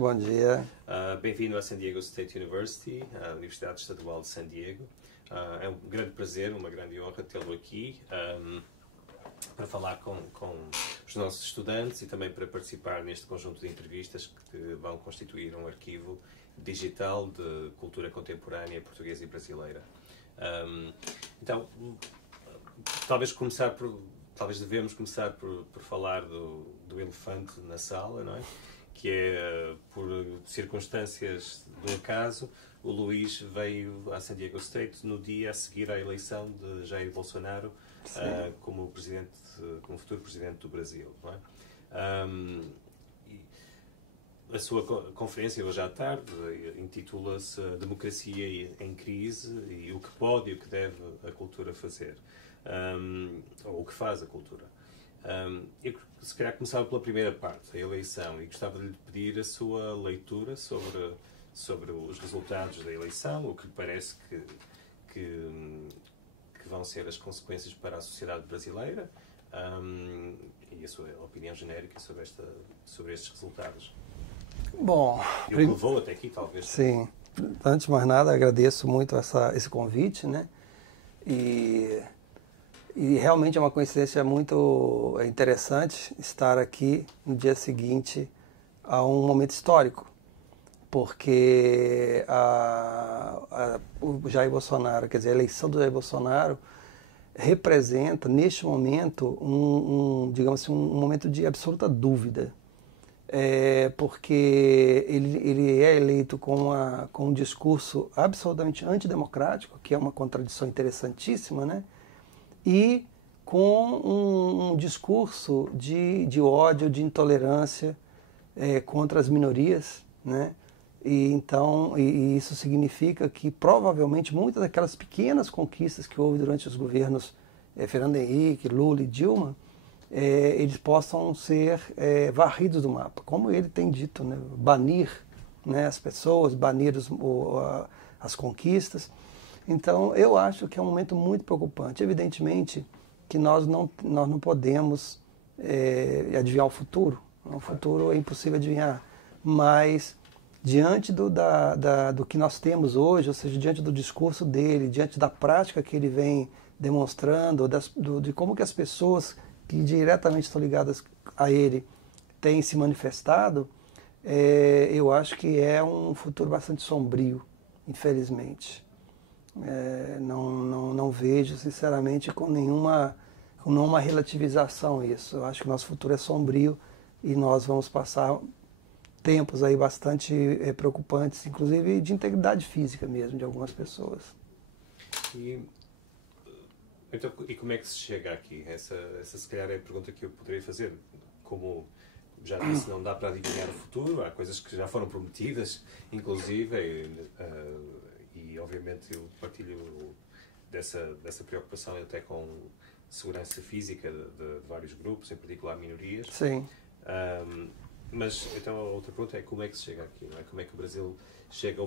Bom dia. Bem-vindo à San Diego State University, a Universidade Estadual de San Diego. É um grande prazer, uma grande honra tê-lo aqui para falar com os nossos estudantes e também para participar neste conjunto de entrevistas que vão constituir um arquivo digital de cultura contemporânea portuguesa e brasileira. Então, talvez devemos começar por falar do elefante na sala, não é? Que é, por circunstâncias do acaso, o Luís veio à San Diego State no dia a seguir à eleição de Jair Bolsonaro como futuro presidente do Brasil, não é? A sua conferência hoje à tarde intitula-se Democracia em Crise e o que pode e o que deve a cultura fazer, ou o que faz a cultura. Eu se calhar começava pela primeira parte, a eleição, e gostava de lhe pedir a sua leitura sobre os resultados da eleição, o que lhe parece que vão ser as consequências para a sociedade brasileira, e a sua opinião genérica sobre estes resultados. Bom, E o que levou até aqui, talvez. Sim. Antes de mais nada, agradeço muito esse convite, né? E realmente é uma coincidência muito interessante estar aqui no dia seguinte a um momento histórico, porque o Jair Bolsonaro, quer dizer, a eleição do Jair Bolsonaro representa, neste momento, digamos assim, um momento de absoluta dúvida, porque ele é eleito com um discurso absolutamente antidemocrático, que é uma contradição interessantíssima, né? E com um discurso de ódio, de intolerância contra as minorias, né? E isso significa que provavelmente muitas daquelas pequenas conquistas que houve durante os governos Fernando Henrique, Lula e Dilma, eles possam ser varridos do mapa, como ele tem dito, né? Banir, né, as pessoas, banir as conquistas. Então, eu acho que é um momento muito preocupante. Evidentemente que nós não podemos adivinhar o futuro. O futuro é impossível adivinhar. Mas, diante do que nós temos hoje, ou seja, diante do discurso dele, diante da prática que ele vem demonstrando, de como que as pessoas que diretamente estão ligadas a ele têm se manifestado, eu acho que é um futuro bastante sombrio, infelizmente. Não vejo, sinceramente, com nenhuma relativização isso. Eu acho que o nosso futuro é sombrio e nós vamos passar tempos aí bastante preocupantes, inclusive de integridade física mesmo, de algumas pessoas. Então, e como é que se chega aqui? Essa se calhar é a pergunta que eu poderia fazer. Como já disse, não dá para adivinhar o futuro, há coisas que já foram prometidas, inclusive, e obviamente eu partilho dessa preocupação até com segurança física de vários grupos, em particular minorias. Sim. Mas então a outra pergunta é como é que se chega aqui, não é? Como é que o Brasil chega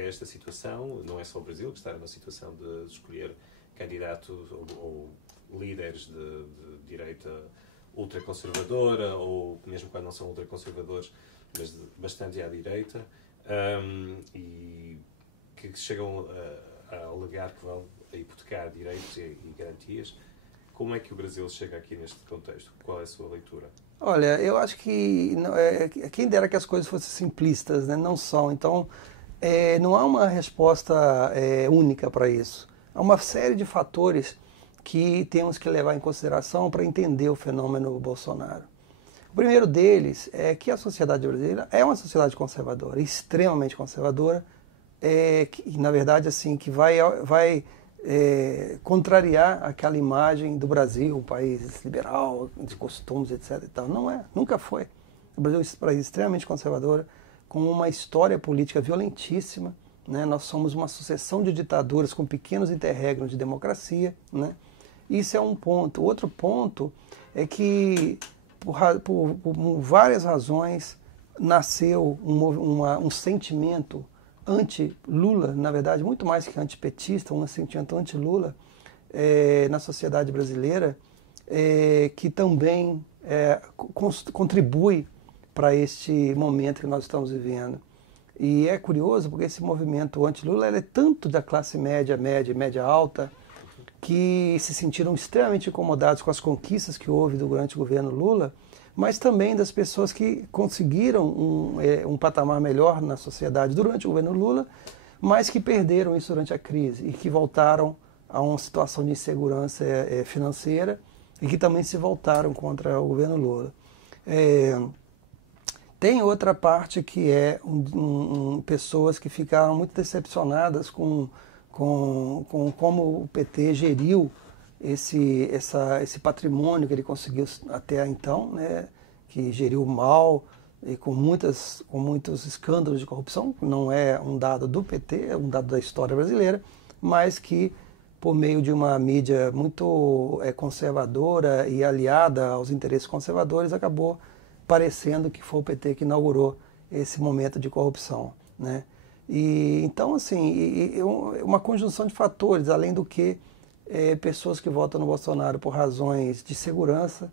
a esta situação? Não é só o Brasil que está numa situação de escolher candidatos ou líderes de direita ultraconservadora, ou mesmo quando não são ultraconservadores, mas bastante à direita, e que chegam a alegar que vão hipotecar direitos e garantias. Como é que o Brasil chega aqui neste contexto? Qual é a sua leitura? Olha, eu acho que quem dera que as coisas fossem simplistas, né? Não são. Então, não há uma resposta única para isso. Há uma série de fatores que temos que levar em consideração para entender o fenômeno Bolsonaro. O primeiro deles é que a sociedade brasileira é uma sociedade conservadora, extremamente conservadora, que, na verdade, assim, que vai contrariar aquela imagem do Brasil, um país liberal, de costumes, etc. E tal. Não é, nunca foi. O Brasil é um país extremamente conservador, com uma história política violentíssima, né? Nós somos uma sucessão de ditaduras com pequenos interregnos de democracia, né? Isso é um ponto. Outro ponto é que, por várias razões, nasceu um sentimento anti-Lula, na verdade, muito mais que antipetista, um sentimento anti-Lula na sociedade brasileira, que também contribui para este momento que nós estamos vivendo. E é curioso porque esse movimento anti-Lula é tanto da classe média, média e média alta, que se sentiram extremamente incomodados com as conquistas que houve durante o governo Lula, mas também das pessoas que conseguiram um patamar melhor na sociedade durante o governo Lula, mas que perderam isso durante a crise e que voltaram a uma situação de insegurança financeira e que também se voltaram contra o governo Lula. Tem outra parte que é pessoas que ficaram muito decepcionadas com como o PT geriu esse patrimônio que ele conseguiu até então, né, que geriu mal e com muitos escândalos de corrupção. Não é um dado do PT, é um dado da história brasileira, mas que por meio de uma mídia muito conservadora e aliada aos interesses conservadores, acabou parecendo que foi o PT que inaugurou esse momento de corrupção, né? E então, assim, uma conjunção de fatores, além do que pessoas que votam no Bolsonaro por razões de segurança,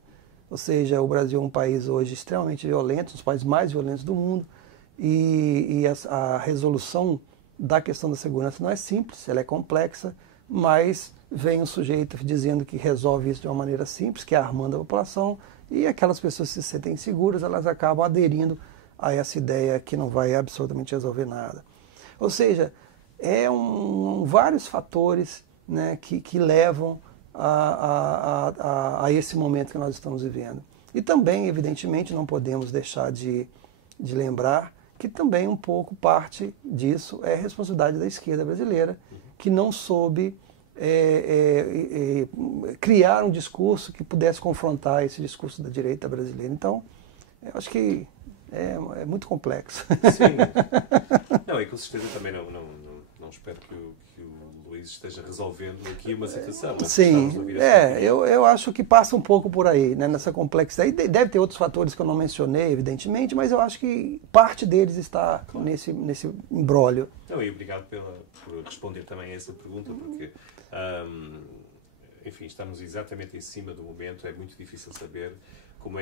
ou seja, o Brasil é um país hoje extremamente violento, um dos países mais violentos do mundo, e a resolução da questão da segurança não é simples, ela é complexa, mas vem um sujeito dizendo que resolve isso de uma maneira simples, que é armando a população, e aquelas pessoas que se sentem seguras, elas acabam aderindo a essa ideia que não vai absolutamente resolver nada. Ou seja, vários fatores, né, que levam a esse momento que nós estamos vivendo. E também, evidentemente, não podemos deixar de lembrar que também um pouco parte disso é responsabilidade da esquerda brasileira, que não soube criar um discurso que pudesse confrontar esse discurso da direita brasileira. Então, eu acho que é muito complexo. Sim. Não, e com certeza também não espero que o Luís esteja resolvendo aqui uma situação. Sim, eu acho que passa um pouco por aí, né, nessa complexidade. Deve ter outros fatores que eu não mencionei, evidentemente, mas eu acho que parte deles está nesse imbróglio. Não, e obrigado por responder também a essa pergunta, porque, enfim, estamos exatamente em cima do momento, é muito difícil saber como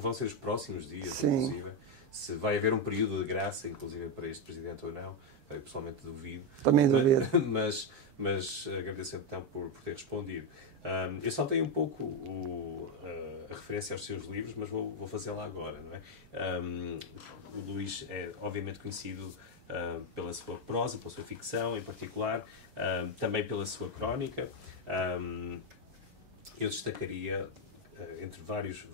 vão ser os próximos dias, Sim. inclusive, se vai haver um período de graça, inclusive, para este Presidente ou não. Eu pessoalmente duvido. Também duvido. Mas agradeço então por ter respondido. Eu só tenho um pouco a referência aos seus livros, mas vou fazê-la agora. Não é? O Luís é obviamente conhecido pela sua prosa, pela sua ficção em particular, também pela sua crónica. Eu destacaria, entre vários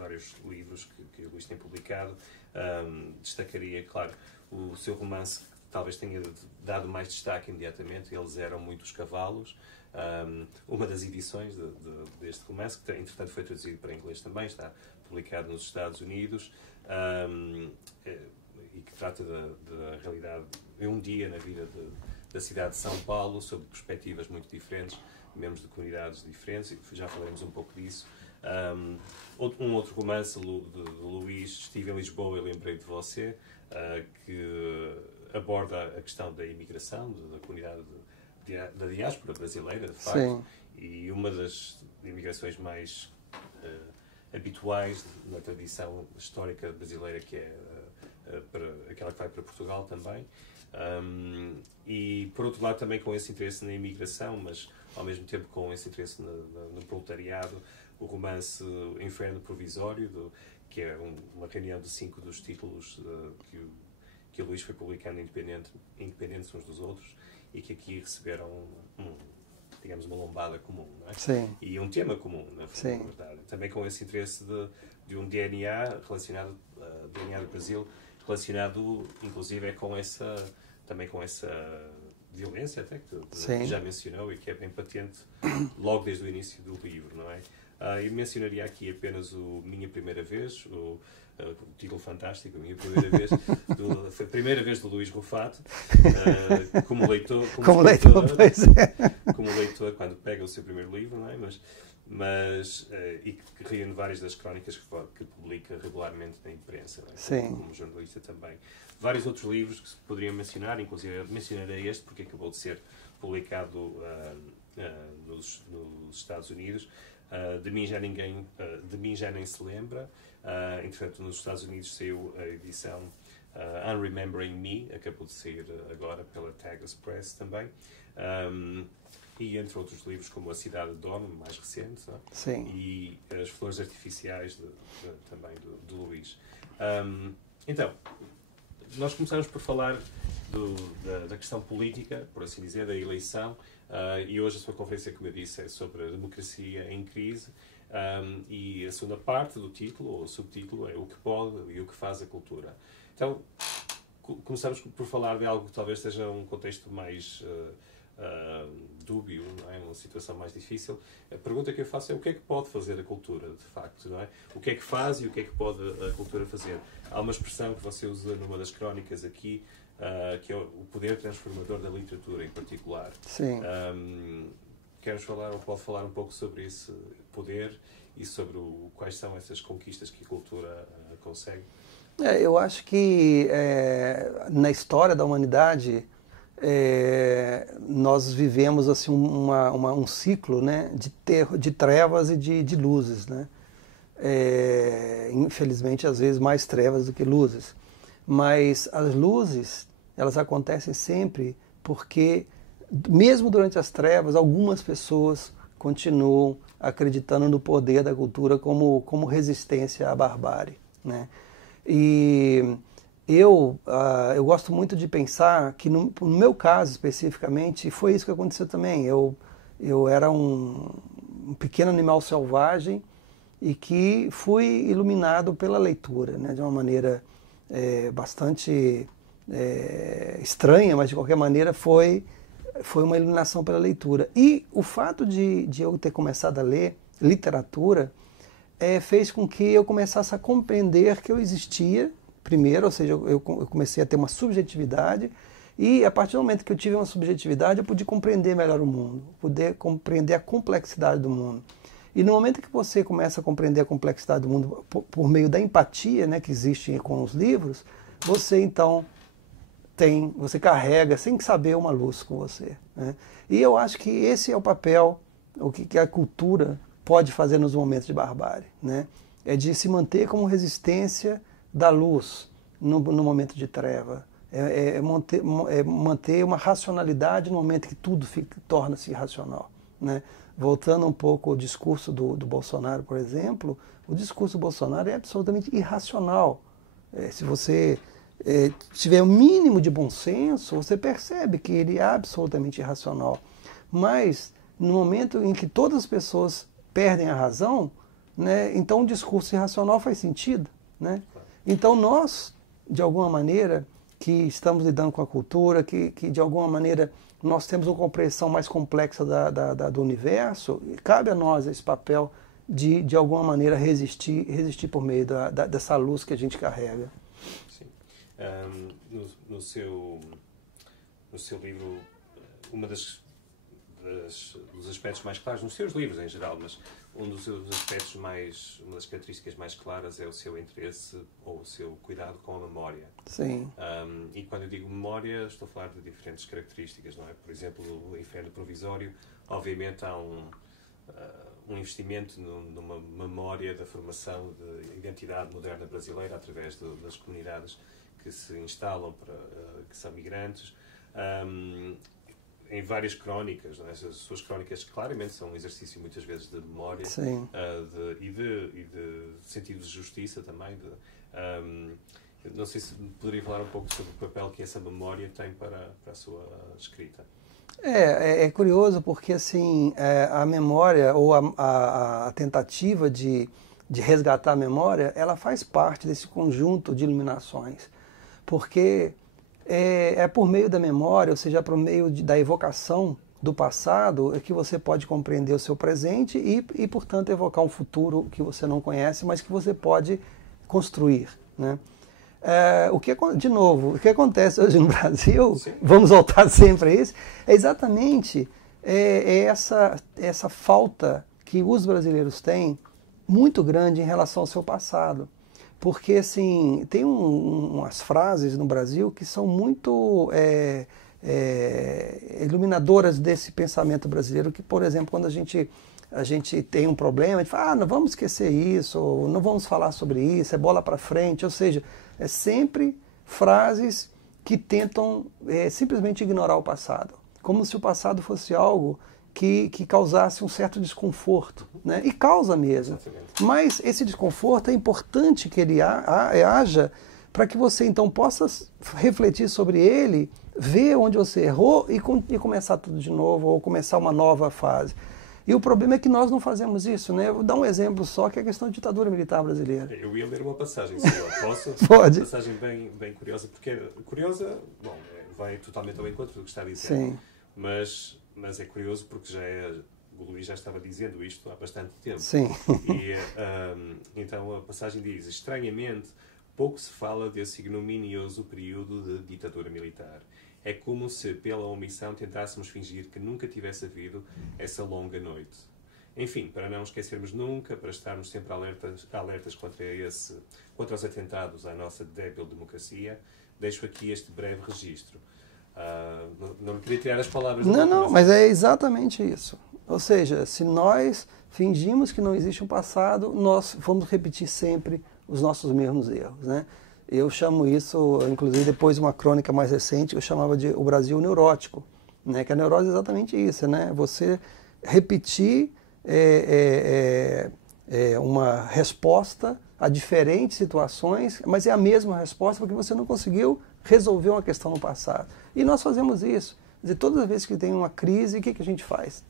livros que o Luís tem publicado, destacaria, claro, o seu romance, talvez tenha dado mais destaque imediatamente. Eles eram muitos cavalos. Uma das edições deste romance, que entretanto foi traduzido para inglês também, está publicado nos Estados Unidos, e que trata da realidade de um dia na vida da cidade de São Paulo, sob perspectivas muito diferentes, membros de comunidades diferentes, e já falaremos um pouco disso. Um outro romance de Luís, Estive em Lisboa e Lembrei de Você, que aborda a questão da imigração, da comunidade da diáspora brasileira, de facto. Sim. E uma das imigrações mais habituais na tradição histórica brasileira, que é aquela que vai para Portugal também. E, por outro lado, também com esse interesse na imigração, mas ao mesmo tempo com esse interesse no proletariado, o romance Inferno Provisório, que é uma reunião de 5 dos títulos que o Luís foi publicando independentes uns dos outros, e que aqui receberam, digamos, uma lombada comum, não é? Sim. E um tema comum, na verdade. Também com esse interesse de um DNA relacionado, DNA do Brasil, relacionado, inclusive, também com essa violência, até, que já mencionou, e que é bem patente logo desde o início do livro, não é? Eu mencionaria aqui apenas Minha Primeira Vez, o título fantástico, A Minha Primeira Vez, foi a primeira vez do Luís Rufato, como leitor, como leitor, quando pega o seu primeiro livro, não é? E que reúne várias das crónicas que publica regularmente na imprensa, não é? Sim. Como jornalista também. Vários outros livros que se poderiam mencionar, inclusive eu mencionarei este porque acabou de ser publicado nos Estados Unidos, De mim já nem se lembra. Entretanto, nos Estados Unidos saiu a edição Unremembering Me, acabou de sair agora pela Tagus Press também. E entre outros livros como A Cidade de Dorme, mais recente, não é? Sim. E As Flores Artificiais também do Luís. Então, nós começamos por falar da questão política, por assim dizer, da eleição, e hoje a sua conferência, como eu disse, é sobre a democracia em crise, e a segunda parte do título, ou subtítulo, é o que pode e o que faz a cultura. Então, começamos por falar de algo que talvez seja um contexto mais dúbio, não é? Uma situação mais difícil. A pergunta que eu faço é o que é que pode fazer a cultura, de facto, não é? O que é que faz e o que é que pode a cultura fazer? Há uma expressão que você usa numa das crónicas aqui, que é o poder transformador da literatura, em particular. Sim. Queres falar, ou pode falar um pouco sobre esse poder e sobre quais são essas conquistas que a cultura consegue? Eu acho que na história da humanidade nós vivemos assim um ciclo, né, de trevas e de luzes, né? Infelizmente, às vezes mais trevas do que luzes, mas as luzes, elas acontecem sempre porque, mesmo durante as trevas, algumas pessoas continuam acreditando no poder da cultura como resistência à barbárie, né? E eu gosto muito de pensar que, no meu caso especificamente, foi isso que aconteceu também. Eu era um pequeno animal selvagem e que fui iluminado pela leitura, né, de uma maneira bastante estranha, mas de qualquer maneira foi uma iluminação pela leitura. E o fato de eu ter começado a ler literatura fez com que eu começasse a compreender que eu existia primeiro, ou seja, eu comecei a ter uma subjetividade, e a partir do momento que eu tive uma subjetividade, eu pude compreender melhor o mundo, poder compreender a complexidade do mundo. E no momento que você começa a compreender a complexidade do mundo por meio da empatia, né, que existe com os livros, você então você carrega, sem saber, uma luz com você, né? E eu acho que esse é o papel, o que a cultura pode fazer nos momentos de barbárie, né? É de se manter como resistência da luz no momento de treva, manter uma racionalidade no momento que tudo torna-se irracional, né? Voltando um pouco ao discurso do Bolsonaro, por exemplo, o discurso do Bolsonaro é absolutamente irracional. Se você tiver o mínimo de bom senso, você percebe que ele é absolutamente irracional. Mas, no momento em que todas as pessoas perdem a razão, né, então o discurso irracional faz sentido, né? Então nós, de alguma maneira, que estamos lidando com a cultura, que de alguma maneira nós temos uma compreensão mais complexa do universo, cabe a nós esse papel de alguma maneira resistir por meio dessa luz que a gente carrega. Sim. No seu livro, dos aspectos mais claros, nos seus livros em geral, mas um dos aspectos uma das características mais claras é o seu interesse ou o seu cuidado com a memória. Sim. E quando eu digo memória, estou a falar de diferentes características, não é? Por exemplo, o Inferno Provisório, obviamente há um investimento numa memória da formação de identidade moderna brasileira através das comunidades que se instalam, que são migrantes. Em várias crónicas, não é? As suas crónicas claramente são um exercício muitas vezes de memória e de sentido de justiça também. Não sei se poderia falar um pouco sobre o papel que essa memória tem para a sua escrita. É curioso porque assim, a memória ou a tentativa de resgatar a memória, ela faz parte desse conjunto de iluminações, porque é por meio da memória, ou seja, por meio da evocação do passado, que você pode compreender o seu presente e, portanto, evocar um futuro que você não conhece, mas que você pode construir, né? De novo, o que acontece hoje no Brasil, sim, vamos voltar sempre a isso, é exatamente essa falta que os brasileiros têm muito grande em relação ao seu passado. Porque, assim, tem umas frases no Brasil que são muito iluminadoras desse pensamento brasileiro, que, por exemplo, quando a gente a gente tem um problema, a gente fala, não vamos esquecer isso, ou não vamos falar sobre isso, é bola para frente. Ou seja, é sempre frases que tentam simplesmente ignorar o passado, como se o passado fosse algo que causasse um certo desconforto, né? E causa mesmo. Exatamente. Mas esse desconforto é importante que ele haja para que você então possa refletir sobre ele, ver onde você errou e começar tudo de novo, ou começar uma nova fase. E o problema é que nós não fazemos isso, né? Eu vou dar um exemplo só, que é a questão da ditadura militar brasileira. Eu ia ler uma passagem, se eu posso. Pode. Uma passagem bem curiosa, porque é curiosa, bom, vai totalmente ao encontro do que está a dizer. Sim. Mas é curioso porque o Luís já estava dizendo isto há bastante tempo. Sim. E então a passagem diz: estranhamente, pouco se fala desse ignominioso período de ditadura militar. É como se, pela omissão, tentássemos fingir que nunca tivesse havido essa longa noite. Enfim, para não esquecermos nunca, para estarmos sempre alertas contra os atentados à nossa débil democracia, deixo aqui este breve registro. Não queria tirar as palavras... Não, mas é exatamente isso. Ou seja, se nós fingimos que não existe um passado, nós vamos repetir sempre os nossos mesmos erros, né? Eu chamo isso, inclusive depois de uma crônica mais recente, eu chamava de o Brasil neurótico, né? Que a neurose é exatamente isso, né? Você repetir uma resposta a diferentes situações, mas é a mesma resposta porque você não conseguiu resolver uma questão no passado. E nós fazemos isso. Quer dizer, todas as vezes que tem uma crise, o que a gente faz?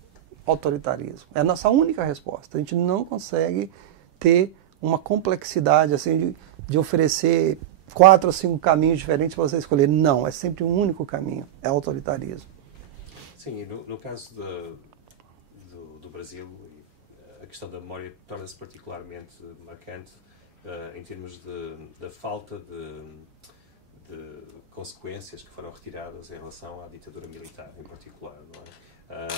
Autoritarismo. É a nossa única resposta. A gente não consegue ter uma complexidade assim de oferecer 4 ou 5 caminhos diferentes para você escolher. Não, é sempre um único caminho. É autoritarismo. Sim, e no caso do Brasil, a questão da memória torna-se particularmente marcante em termos da falta de consequências que foram retiradas em relação à ditadura militar, em particular. Não é?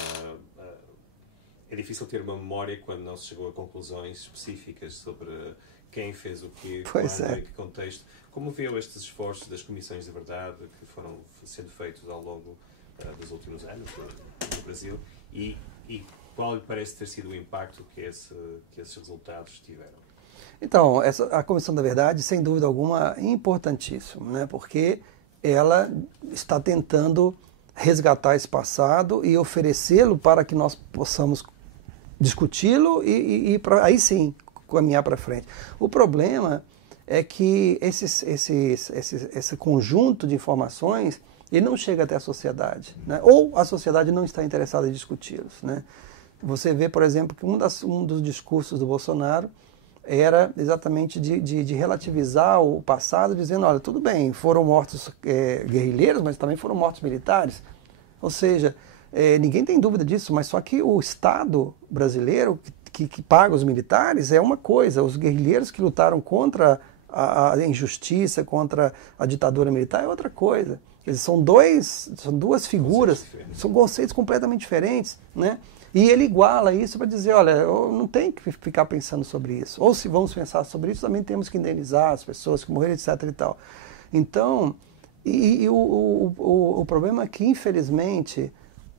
É difícil ter uma memória quando não se chegou a conclusões específicas sobre quem fez o quê, quando, em que contexto. Como viu estes esforços das comissões de verdade que foram sendo feitos ao longo dos últimos anos no Brasil e qual lhe parece ter sido o impacto que esses resultados tiveram? Então, a Comissão da Verdade, sem dúvida alguma, é importantíssima, né? Porque ela está tentando resgatar esse passado e oferecê-lo para que nós possamos discuti-lo e aí sim caminhar para frente. O problema é que esse conjunto de informações ele não chega até a sociedade, né? Ou a sociedade não está interessada em discuti-los, né? Você vê, por exemplo, que um dos discursos do Bolsonaro era exatamente de relativizar o passado, dizendo, olha, tudo bem, foram mortos guerrilheiros, mas também foram mortos militares. Ou seja, ninguém tem dúvida disso, mas só que o Estado brasileiro que paga os militares é uma coisa, os guerrilheiros que lutaram contra a injustiça, contra a ditadura militar é outra coisa. Eles são duas figuras, são conceitos completamente diferentes, né? E ele iguala isso para dizer, olha, eu não tenho que ficar pensando sobre isso. Ou se vamos pensar sobre isso, também temos que indenizar as pessoas que morreram, etc. e tal. Então, o problema é que, infelizmente,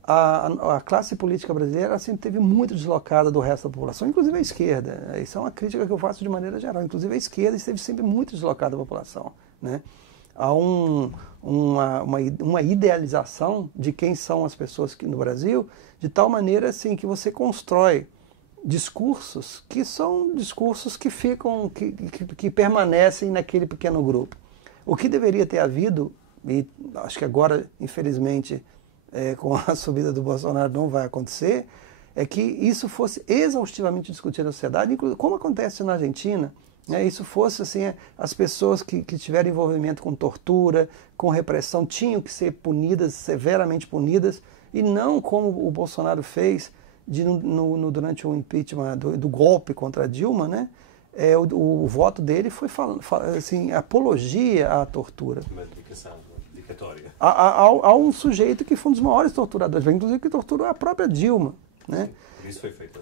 a classe política brasileira sempre teve muito deslocada do resto da população, inclusive a esquerda. Isso é uma crítica que eu faço de maneira geral. Inclusive a esquerda esteve sempre muito deslocada da população, né? Há uma idealização de quem são as pessoas no Brasil, de tal maneira assim, que você constrói discursos que são discursos que ficam, que permanecem naquele pequeno grupo. O que deveria ter havido, e acho que agora, infelizmente, com a subida do Bolsonaro não vai acontecer, é que isso fosse exaustivamente discutido na sociedade, inclusive como acontece na Argentina, né? Isso fosse assim, as pessoas que tiveram envolvimento com tortura, com repressão, tinham que ser punidas, severamente punidas, e não como o Bolsonaro fez durante o impeachment do golpe contra a Dilma, né? O voto dele foi assim, apologia à tortura. Uma dedicação dedicatória. Há um sujeito que foi um dos maiores torturadores, inclusive que torturou a própria Dilma, né? Sim, isso foi feito.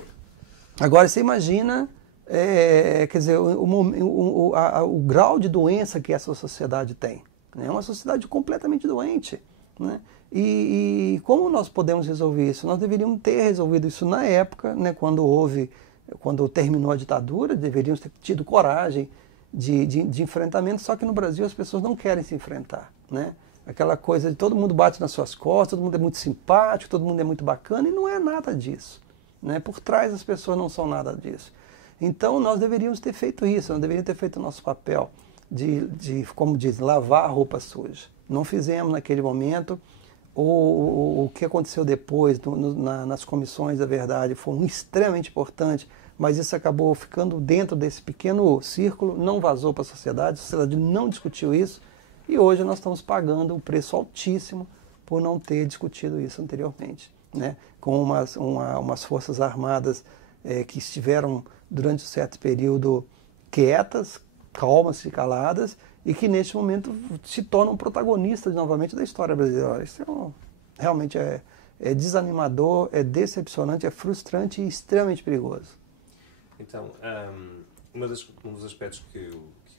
Agora, você imagina, quer dizer, o grau de doença que essa sociedade tem. É uma sociedade completamente doente. né? E como nós podemos resolver isso? Nós deveríamos ter resolvido isso na época, né, quando terminou a ditadura, deveríamos ter tido coragem de enfrentamento, só que no Brasil as pessoas não querem se enfrentar, né? Aquela coisa de todo mundo bate nas suas costas, todo mundo é muito simpático, todo mundo é muito bacana, e não é nada disso, né? Por trás as pessoas não são nada disso. Então nós deveríamos ter feito isso, nós deveríamos ter feito o nosso papel como diz, lavar a roupa suja. Não fizemos naquele momento. O que aconteceu depois nas comissões da verdade foi extremamente importante, mas isso acabou ficando dentro desse pequeno círculo, não vazou para a sociedade não discutiu isso, e hoje nós estamos pagando um preço altíssimo por não ter discutido isso anteriormente, né? Com umas forças armadas que estiveram durante um certo período quietas, calmas e caladas, e que neste momento se tornam protagonistas novamente da história brasileira. Isso realmente é desanimador, é decepcionante, é frustrante e extremamente perigoso. Então, um dos aspectos que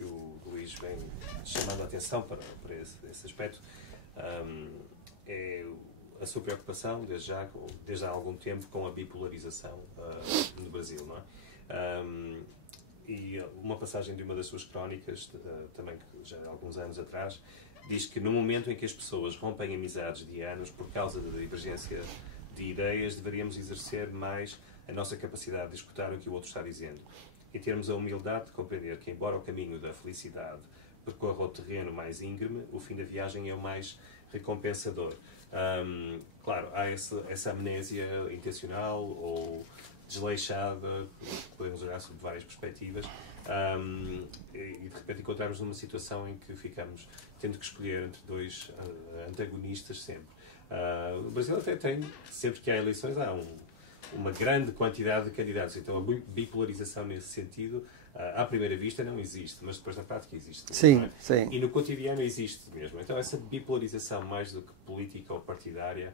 o Luís vem chamando a atenção para esse aspecto é a sua preocupação, desde há algum tempo, com a bipolarização no Brasil, não é? E uma passagem de uma das suas crónicas, também já há alguns anos atrás, diz que no momento em que as pessoas rompem amizades de anos por causa da divergência de ideias, deveríamos exercer mais a nossa capacidade de escutar o que o outro está dizendo e termos a humildade de compreender que, embora o caminho da felicidade percorra o terreno mais íngreme, o fim da viagem é o mais recompensador. Claro, há essa amnésia intencional ou desleixada, podemos olhar sob várias perspectivas, e de repente encontrarmos numa situação em que ficamos tendo que escolher entre dois antagonistas sempre. O Brasil até tem, sempre que há eleições, há uma grande quantidade de candidatos, então a bipolarização nesse sentido, à primeira vista não existe, mas depois na prática existe. Sim, não é? sim. E no cotidiano existe mesmo. Então essa bipolarização, mais do que política ou partidária,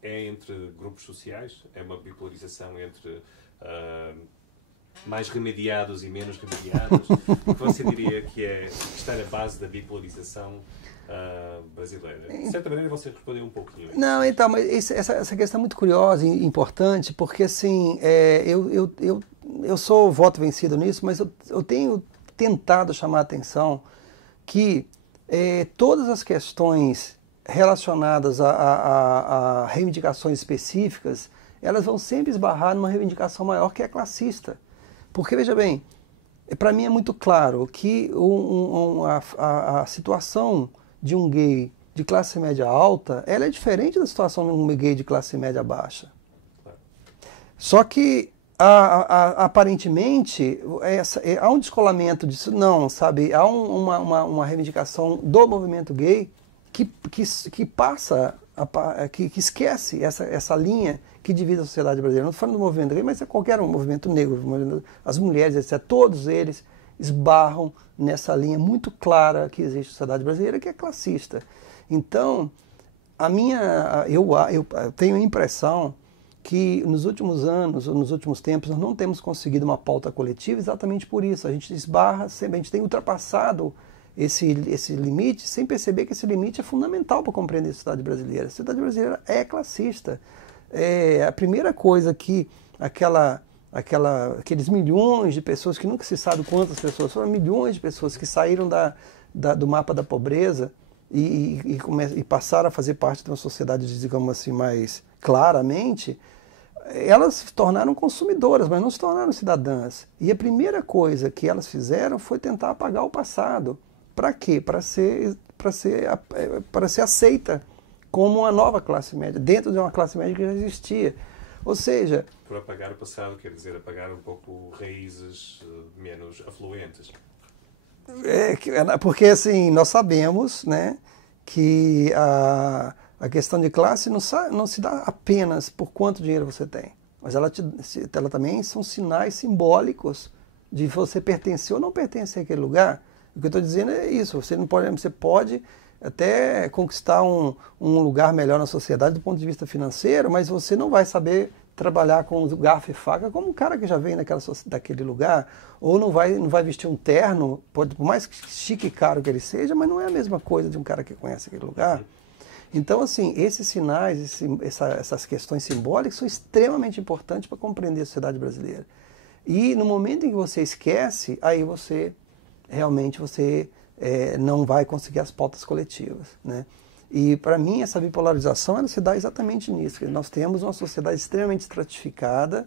é entre grupos sociais, é uma bipolarização entre mais remediados e menos remediados. O que você diria que está na base da bipolarização brasileira? De certa maneira você respondeu um pouquinho. Não, então, mas essa questão é muito curiosa e importante, porque assim, eu sou voto vencido nisso, mas eu tenho tentado chamar a atenção que todas as questões relacionadas a reivindicações específicas, elas vão sempre esbarrar numa reivindicação maior que é classista. Porque, veja bem, para mim é muito claro que a situação de um gay de classe média alta, ela é diferente da situação de um gay de classe média baixa. Só que, aparentemente, há um descolamento disso. Não, sabe? Há uma reivindicação do movimento gay que passa, que esquece essa linha que divide a sociedade brasileira. Não estou falando do movimento gay, mas é qualquer movimento negro, as mulheres, etc. Todos eles esbarram nessa linha muito clara que existe na sociedade brasileira, que é classista. Então, eu tenho a impressão que nos últimos anos, ou nos últimos tempos, nós não temos conseguido uma pauta coletiva exatamente por isso. A gente esbarra sempre, a gente tem ultrapassado esse limite sem perceber que esse limite é fundamental para compreender a sociedade brasileira. A sociedade brasileira é classista. A primeira coisa que aqueles milhões de pessoas, que nunca se sabe quantas pessoas, foram milhões de pessoas que saíram do mapa da pobreza e passaram a fazer parte de uma sociedade, digamos assim, mais claramente, elas se tornaram consumidoras, mas não se tornaram cidadãs. E a primeira coisa que elas fizeram foi tentar apagar o passado. Para quê? Para ser aceita como uma nova classe média, dentro de uma classe média que já existia. Ou seja... Por apagar o passado, quer dizer, apagar um pouco raízes menos afluentes. Porque, assim, nós sabemos, né, que a questão de classe não se dá apenas por quanto dinheiro você tem, mas ela também são sinais simbólicos de você pertencer ou não pertencer àquele lugar. O que eu estou dizendo é isso, você pode até conquistar um lugar melhor na sociedade do ponto de vista financeiro, mas você não vai saber trabalhar com garfo e faca como um cara que já vem daquele lugar, ou não vai vestir um terno, por mais chique e caro que ele seja, mas não é a mesma coisa de um cara que conhece aquele lugar. Então, assim, esses sinais, essas questões simbólicas são extremamente importantes para compreender a sociedade brasileira. E no momento em que você esquece, aí você realmente não vai conseguir as pautas coletivas, né? E para mim essa bipolarização ela se dá exatamente nisso, que nós temos uma sociedade extremamente estratificada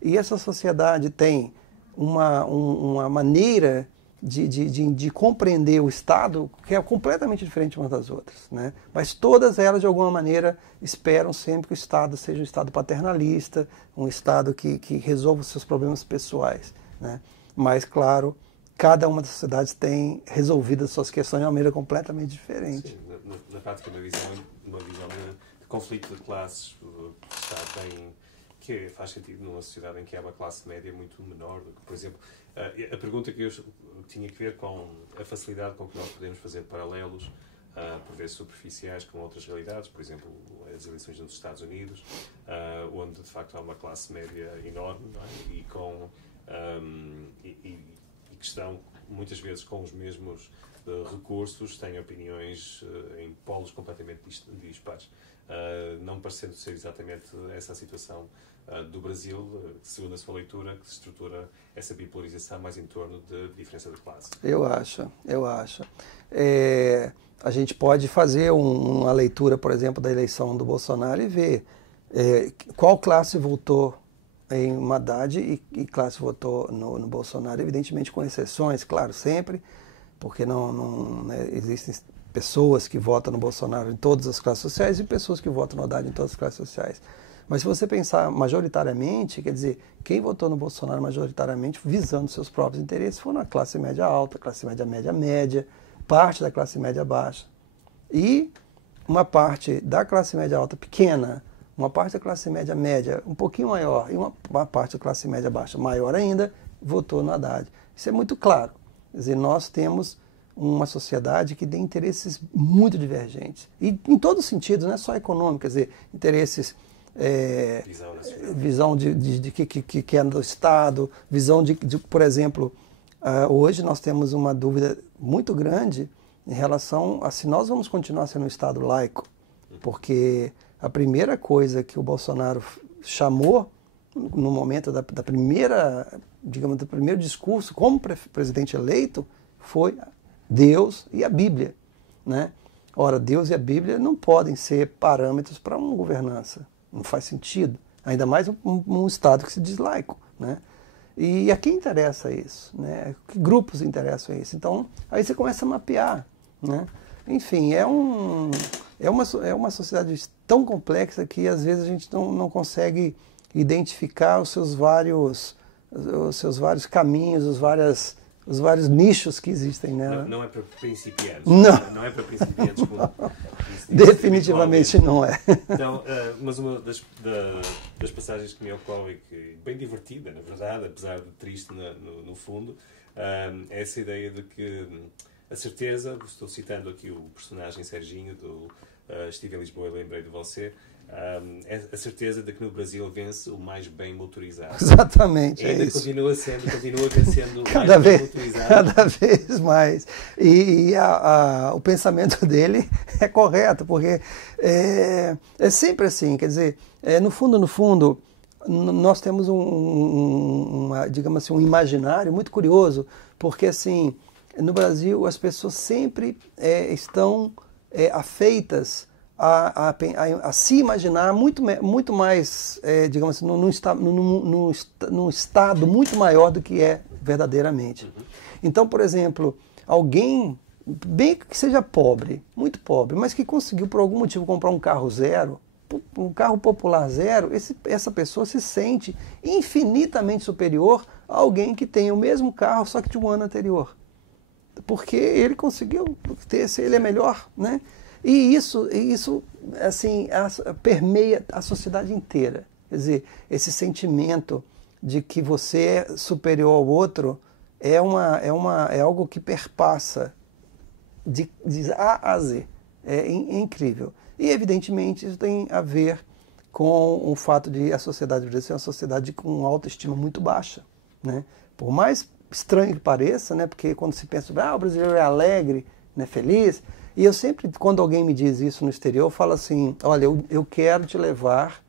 e essa sociedade tem uma maneira de compreender o Estado que é completamente diferente umas das outras, né? Mas todas elas, de alguma maneira, esperam sempre que o Estado seja um Estado paternalista, um Estado que resolva os seus problemas pessoais, né? Mas, claro, cada uma das sociedades tem resolvido as suas questões de uma maneira completamente diferente. Sim, na prática, uma visão de conflito de classes está bem... que faz sentido numa sociedade em que há uma classe média muito menor do que, por exemplo, a pergunta que eu tinha que ver com a facilidade com que nós podemos fazer paralelos, por vezes superficiais, com outras realidades, por exemplo, as eleições nos Estados Unidos, onde de facto há uma classe média enorme, não é? e que estão muitas vezes com os mesmos recursos, têm opiniões em polos completamente dispares. Não parecendo ser exatamente essa a situação do Brasil, segundo a sua leitura, que se estrutura essa bipolarização mais em torno de diferença de classe. Eu acho. A gente pode fazer uma leitura, por exemplo, da eleição do Bolsonaro e ver qual classe votou em Haddad e classe votou no Bolsonaro, evidentemente com exceções, claro, sempre, porque né, existem pessoas que votam no Bolsonaro em todas as classes sociais e pessoas que votam no Haddad em todas as classes sociais. Mas se você pensar majoritariamente, quer dizer, quem votou no Bolsonaro majoritariamente visando seus próprios interesses foram a classe média alta, classe média média, parte da classe média baixa. E uma parte da classe média alta pequena, uma parte da classe média média um pouquinho maior e uma parte da classe média baixa maior ainda votou no Haddad. Isso é muito claro. Quer dizer, nós temos uma sociedade que tem interesses muito divergentes. E em todos os sentidos, não é só econômico, quer dizer, interesses... visão de que é do Estado, visão de por exemplo, hoje nós temos uma dúvida muito grande em relação a se nós vamos continuar sendo um Estado laico, porque a primeira coisa que o Bolsonaro chamou no momento da primeira, digamos, do primeiro discurso como presidente eleito foi Deus e a Bíblia, né? Ora, Deus e a Bíblia não podem ser parâmetros para uma governança. Não faz sentido. Ainda mais um Estado que se diz laico, né? E a quem interessa isso, né? Que grupos interessam isso? Então, aí você começa a mapear, né? Enfim, é uma sociedade tão complexa que às vezes a gente não consegue identificar os seus vários caminhos, os vários nichos que existem nela. Não é para principiantes. Não é para principiantes. Definitivamente não é. Então, mas uma das passagens que me ocorre, que bem divertida, na verdade, apesar de triste no fundo, é essa ideia de que a certeza, estou citando aqui o personagem Serginho do Estive em Lisboa e lembrei de você, é a certeza de que no Brasil vence o mais bem motorizado. Exatamente, ainda isso. Continua vencendo o cada mais bem motorizado. Cada vez mais. E o pensamento dele é correto, porque é sempre assim, quer dizer, no fundo, nós temos digamos assim, um imaginário muito curioso, porque assim, no Brasil as pessoas sempre estão afeitas a se imaginar muito mais, digamos assim, num estado muito maior do que é verdadeiramente. Então, por exemplo, alguém, bem que seja pobre, muito pobre, mas que conseguiu por algum motivo comprar um carro zero, um carro popular zero, essa pessoa se sente infinitamente superior a alguém que tem o mesmo carro, só que de um ano anterior. Porque ele conseguiu ele é melhor, né? E isso assim, permeia a sociedade inteira. Quer dizer, esse sentimento de que você é superior ao outro é algo que perpassa de A a Z. É incrível. E, evidentemente, isso tem a ver com o fato de a sociedade brasileira ser uma sociedade com autoestima muito baixa, né? Por mais estranho que pareça, né? Porque quando se pensa, o brasileiro é alegre, né, feliz. E eu sempre, quando alguém me diz isso no exterior, eu falo assim, olha, eu quero te levar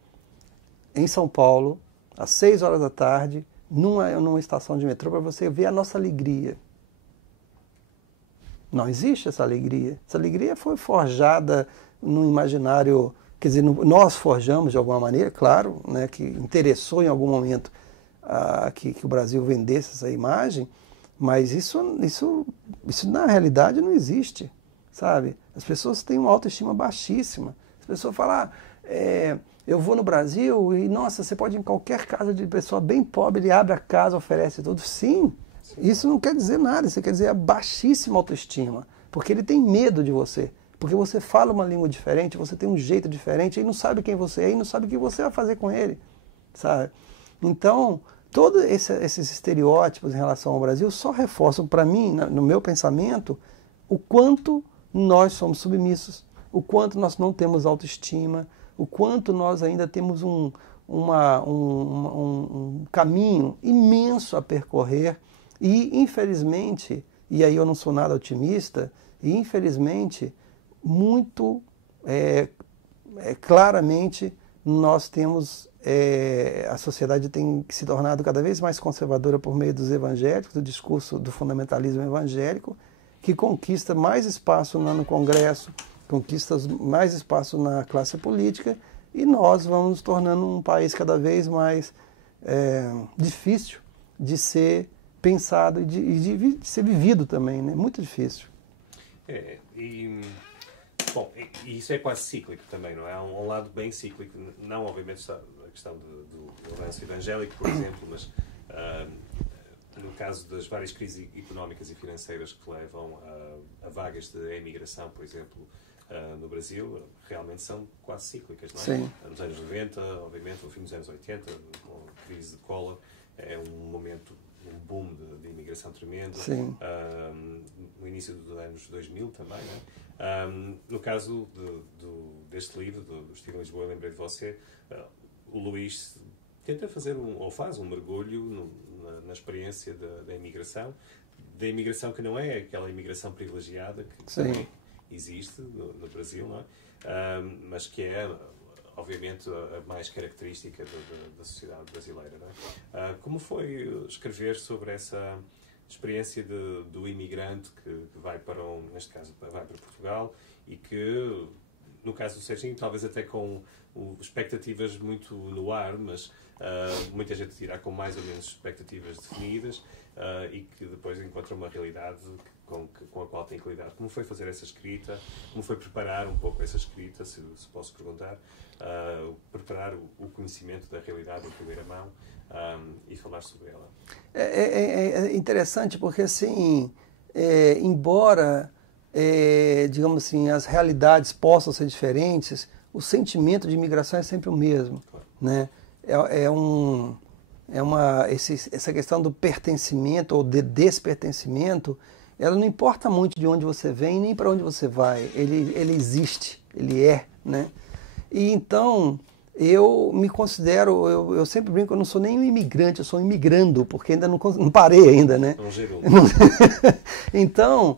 em São Paulo, às 6 horas da tarde, numa estação de metrô, para você ver a nossa alegria. Não existe essa alegria. Essa alegria foi forjada no imaginário, quer dizer, nós forjamos de alguma maneira, claro, né, que interessou em algum momento que o Brasil vendesse essa imagem, mas isso na realidade não existe, sabe? As pessoas têm uma autoestima baixíssima. As pessoas falam, eu vou no Brasil e, nossa, você pode ir em qualquer casa de pessoa bem pobre, ele abre a casa, oferece tudo. Sim, isso não quer dizer nada, isso quer dizer a baixíssima autoestima, porque ele tem medo de você, porque você fala uma língua diferente, você tem um jeito diferente, ele não sabe quem você é e não sabe o que você vai fazer com ele, sabe? Então, todos esses estereótipos em relação ao Brasil só reforçam para mim, no meu pensamento, o quanto nós somos submissos, o quanto nós não temos autoestima, o quanto nós ainda temos um caminho imenso a percorrer e, infelizmente, e aí eu não sou nada otimista, e infelizmente, muito claramente nós temos, a sociedade tem se tornado cada vez mais conservadora por meio dos evangélicos, do discurso do fundamentalismo evangélico, que conquista mais espaço no Congresso, conquista mais espaço na classe política, e nós vamos nos tornando um país cada vez mais difícil de pensado e de ser vivido também, né? Muito difícil. Bom, e isso é quase cíclico também, não é? Há um lado bem cíclico, não obviamente a questão do avanço evangélico, por exemplo, mas no caso das várias crises económicas e financeiras que levam a vagas de emigração, por exemplo, no Brasil, realmente são quase cíclicas, não é? Sim. Nos anos 90, obviamente, no fim dos anos 80, com a crise de Collor, é um momento, um boom de imigração tremendo. Sim. No início dos anos 2000 também, não é? No caso deste livro, do Estive em Lisboa, eu lembrei de você, o Luís tenta fazer ou faz um mergulho na experiência da imigração que não é aquela imigração privilegiada que também existe no Brasil, não é? Mas que é, obviamente, a mais característica da sociedade brasileira, não é? Como foi escrever sobre essa experiência do imigrante que vai neste caso, vai para Portugal e que, no caso do Serginho, talvez até com expectativas muito no ar, mas muita gente irá com mais ou menos expectativas definidas e que depois encontra uma realidade com a qual tem que lidar. Como foi fazer essa escrita? Como foi preparar um pouco essa escrita, se posso perguntar? Preparar o conhecimento da realidade em primeira mão e falar sobre ela. É interessante porque, assim, embora, digamos assim, as realidades possam ser diferentes, o sentimento de imigração é sempre o mesmo, claro, né? Essa questão do pertencimento ou de despertencimento, ela não importa muito de onde você vem nem para onde você vai. Ele existe, ele é, né? E então eu me considero, eu sempre brinco, eu não sou nem um imigrante, eu sou um imigrando, porque ainda não parei ainda, né? Então,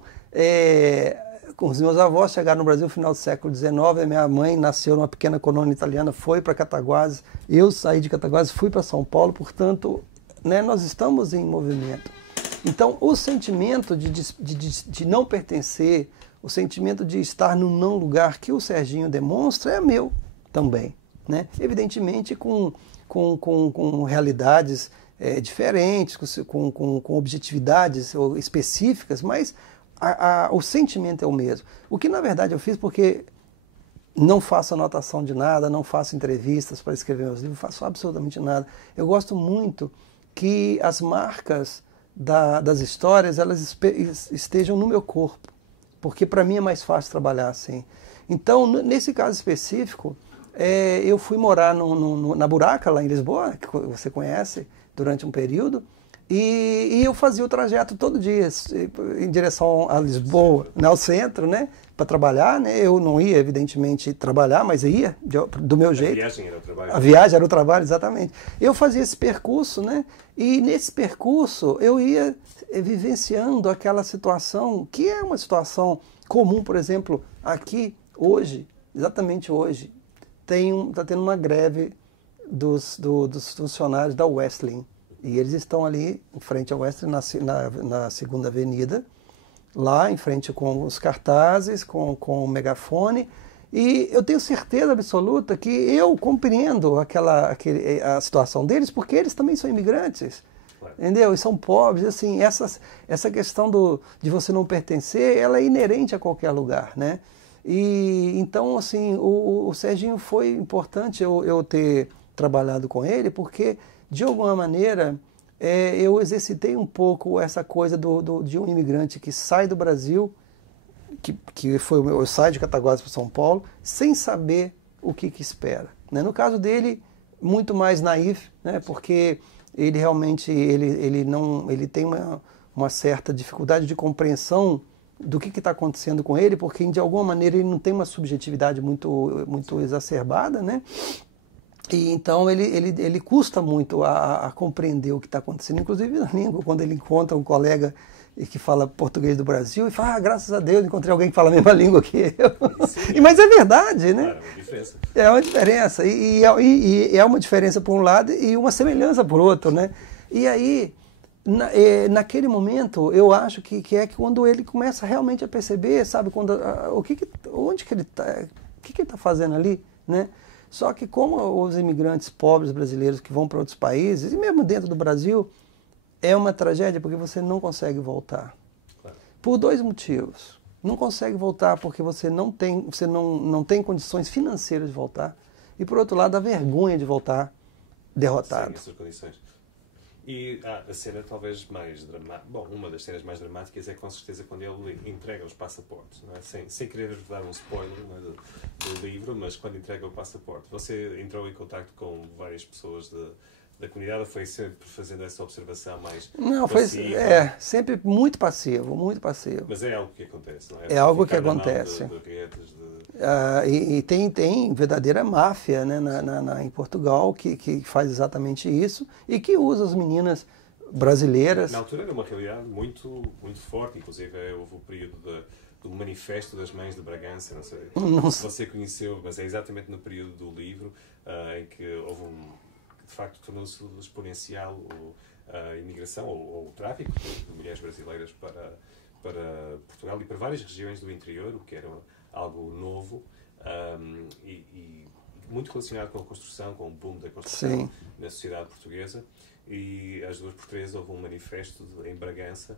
os meus avós chegaram no Brasil no final do século XIX, a minha mãe nasceu numa pequena colônia italiana, foi para Cataguases, eu saí de Cataguases, fui para São Paulo, portanto, né, nós estamos em movimento. Então, o sentimento de não pertencer, o sentimento de estar num não lugar que o Serginho demonstra é meu também, né? Evidentemente com realidades diferentes, com objetividades específicas, mas o sentimento é o mesmo. O que, na verdade, eu fiz porque não faço anotação de nada, não faço entrevistas para escrever meus livros, faço absolutamente nada. Eu gosto muito que as marcas das histórias elas estejam no meu corpo, porque para mim é mais fácil trabalhar assim. Então, nesse caso específico, eu fui morar na Buraca, lá em Lisboa, que você conhece, durante um período, e eu fazia o trajeto todo dia em direção a Lisboa, ao centro, né, para trabalhar, né? Eu não ia, evidentemente, trabalhar, mas eu ia do meu jeito. A viagem era o trabalho. A viagem era o trabalho, exatamente. Eu fazia esse percurso, né? E nesse percurso eu ia vivenciando aquela situação, que é uma situação comum, por exemplo, aqui hoje, exatamente hoje, está tendo uma greve dos funcionários da Wesleyan. E eles estão ali em frente à Wesleyan, na Segunda Avenida, lá em frente com os cartazes, com o megafone. E eu tenho certeza absoluta que eu compreendo a situação deles, porque eles também são imigrantes. Entendeu? E são pobres, assim, essa questão de você não pertencer, ela é inerente a qualquer lugar, né? E então, assim, o Serginho foi importante eu ter trabalhado com ele, porque, de alguma maneira, eu exercitei um pouco essa coisa de um imigrante que sai do Brasil, que sai de Cataguases para São Paulo, sem saber o que espera, né? No caso dele, muito mais naif, né? Porque ele realmente ele tem uma certa dificuldade de compreensão do que está acontecendo com ele, porque de alguma maneira ele não tem uma subjetividade muito exacerbada, né? E então ele custa muito a compreender o que está acontecendo, inclusive na língua, quando ele encontra um colega que fala português do Brasil e fala, graças a Deus, encontrei alguém que fala a mesma língua que eu. Mas é verdade, né? Claro, é uma diferença. É uma diferença. E é uma diferença por um lado e uma semelhança por outro, né? E aí, naquele momento, eu acho que é quando ele começa realmente a perceber, sabe, onde que ele está, o que ele está fazendo ali, né? Só que como os imigrantes pobres brasileiros que vão para outros países, e mesmo dentro do Brasil, é uma tragédia porque você não consegue voltar. Claro. Por dois motivos. Não consegue voltar porque você não tem condições financeiras de voltar. E por outro lado, a vergonha de voltar derrotado. Sem essas condições. E a cena talvez mais dramática, uma das cenas mais dramáticas é com certeza quando ele entrega os passaportes, não é? Sem querer dar um spoiler, não é, do livro, mas quando entrega o passaporte. Você entrou em contacto com várias pessoas da comunidade, ou foi sempre fazendo essa observação mais Não, passiva? Sempre muito passivo, muito passivo. Mas é algo que acontece, não é? É algo que acontece. E tem verdadeira máfia, né, em Portugal que faz exatamente isso e que usa as meninas brasileiras. Na altura era uma realidade muito, muito forte, inclusive houve o período do Manifesto das Mães de Bragança, não sei se você conheceu, mas é exatamente no período do livro em que houve de facto tornou-se exponencial a imigração ou o tráfico de mulheres brasileiras para Portugal e para várias regiões do interior, o que era algo novo e muito relacionado com a construção, com o boom da construção. Sim. Na sociedade portuguesa. E às 2x3 houve um manifesto em Bragança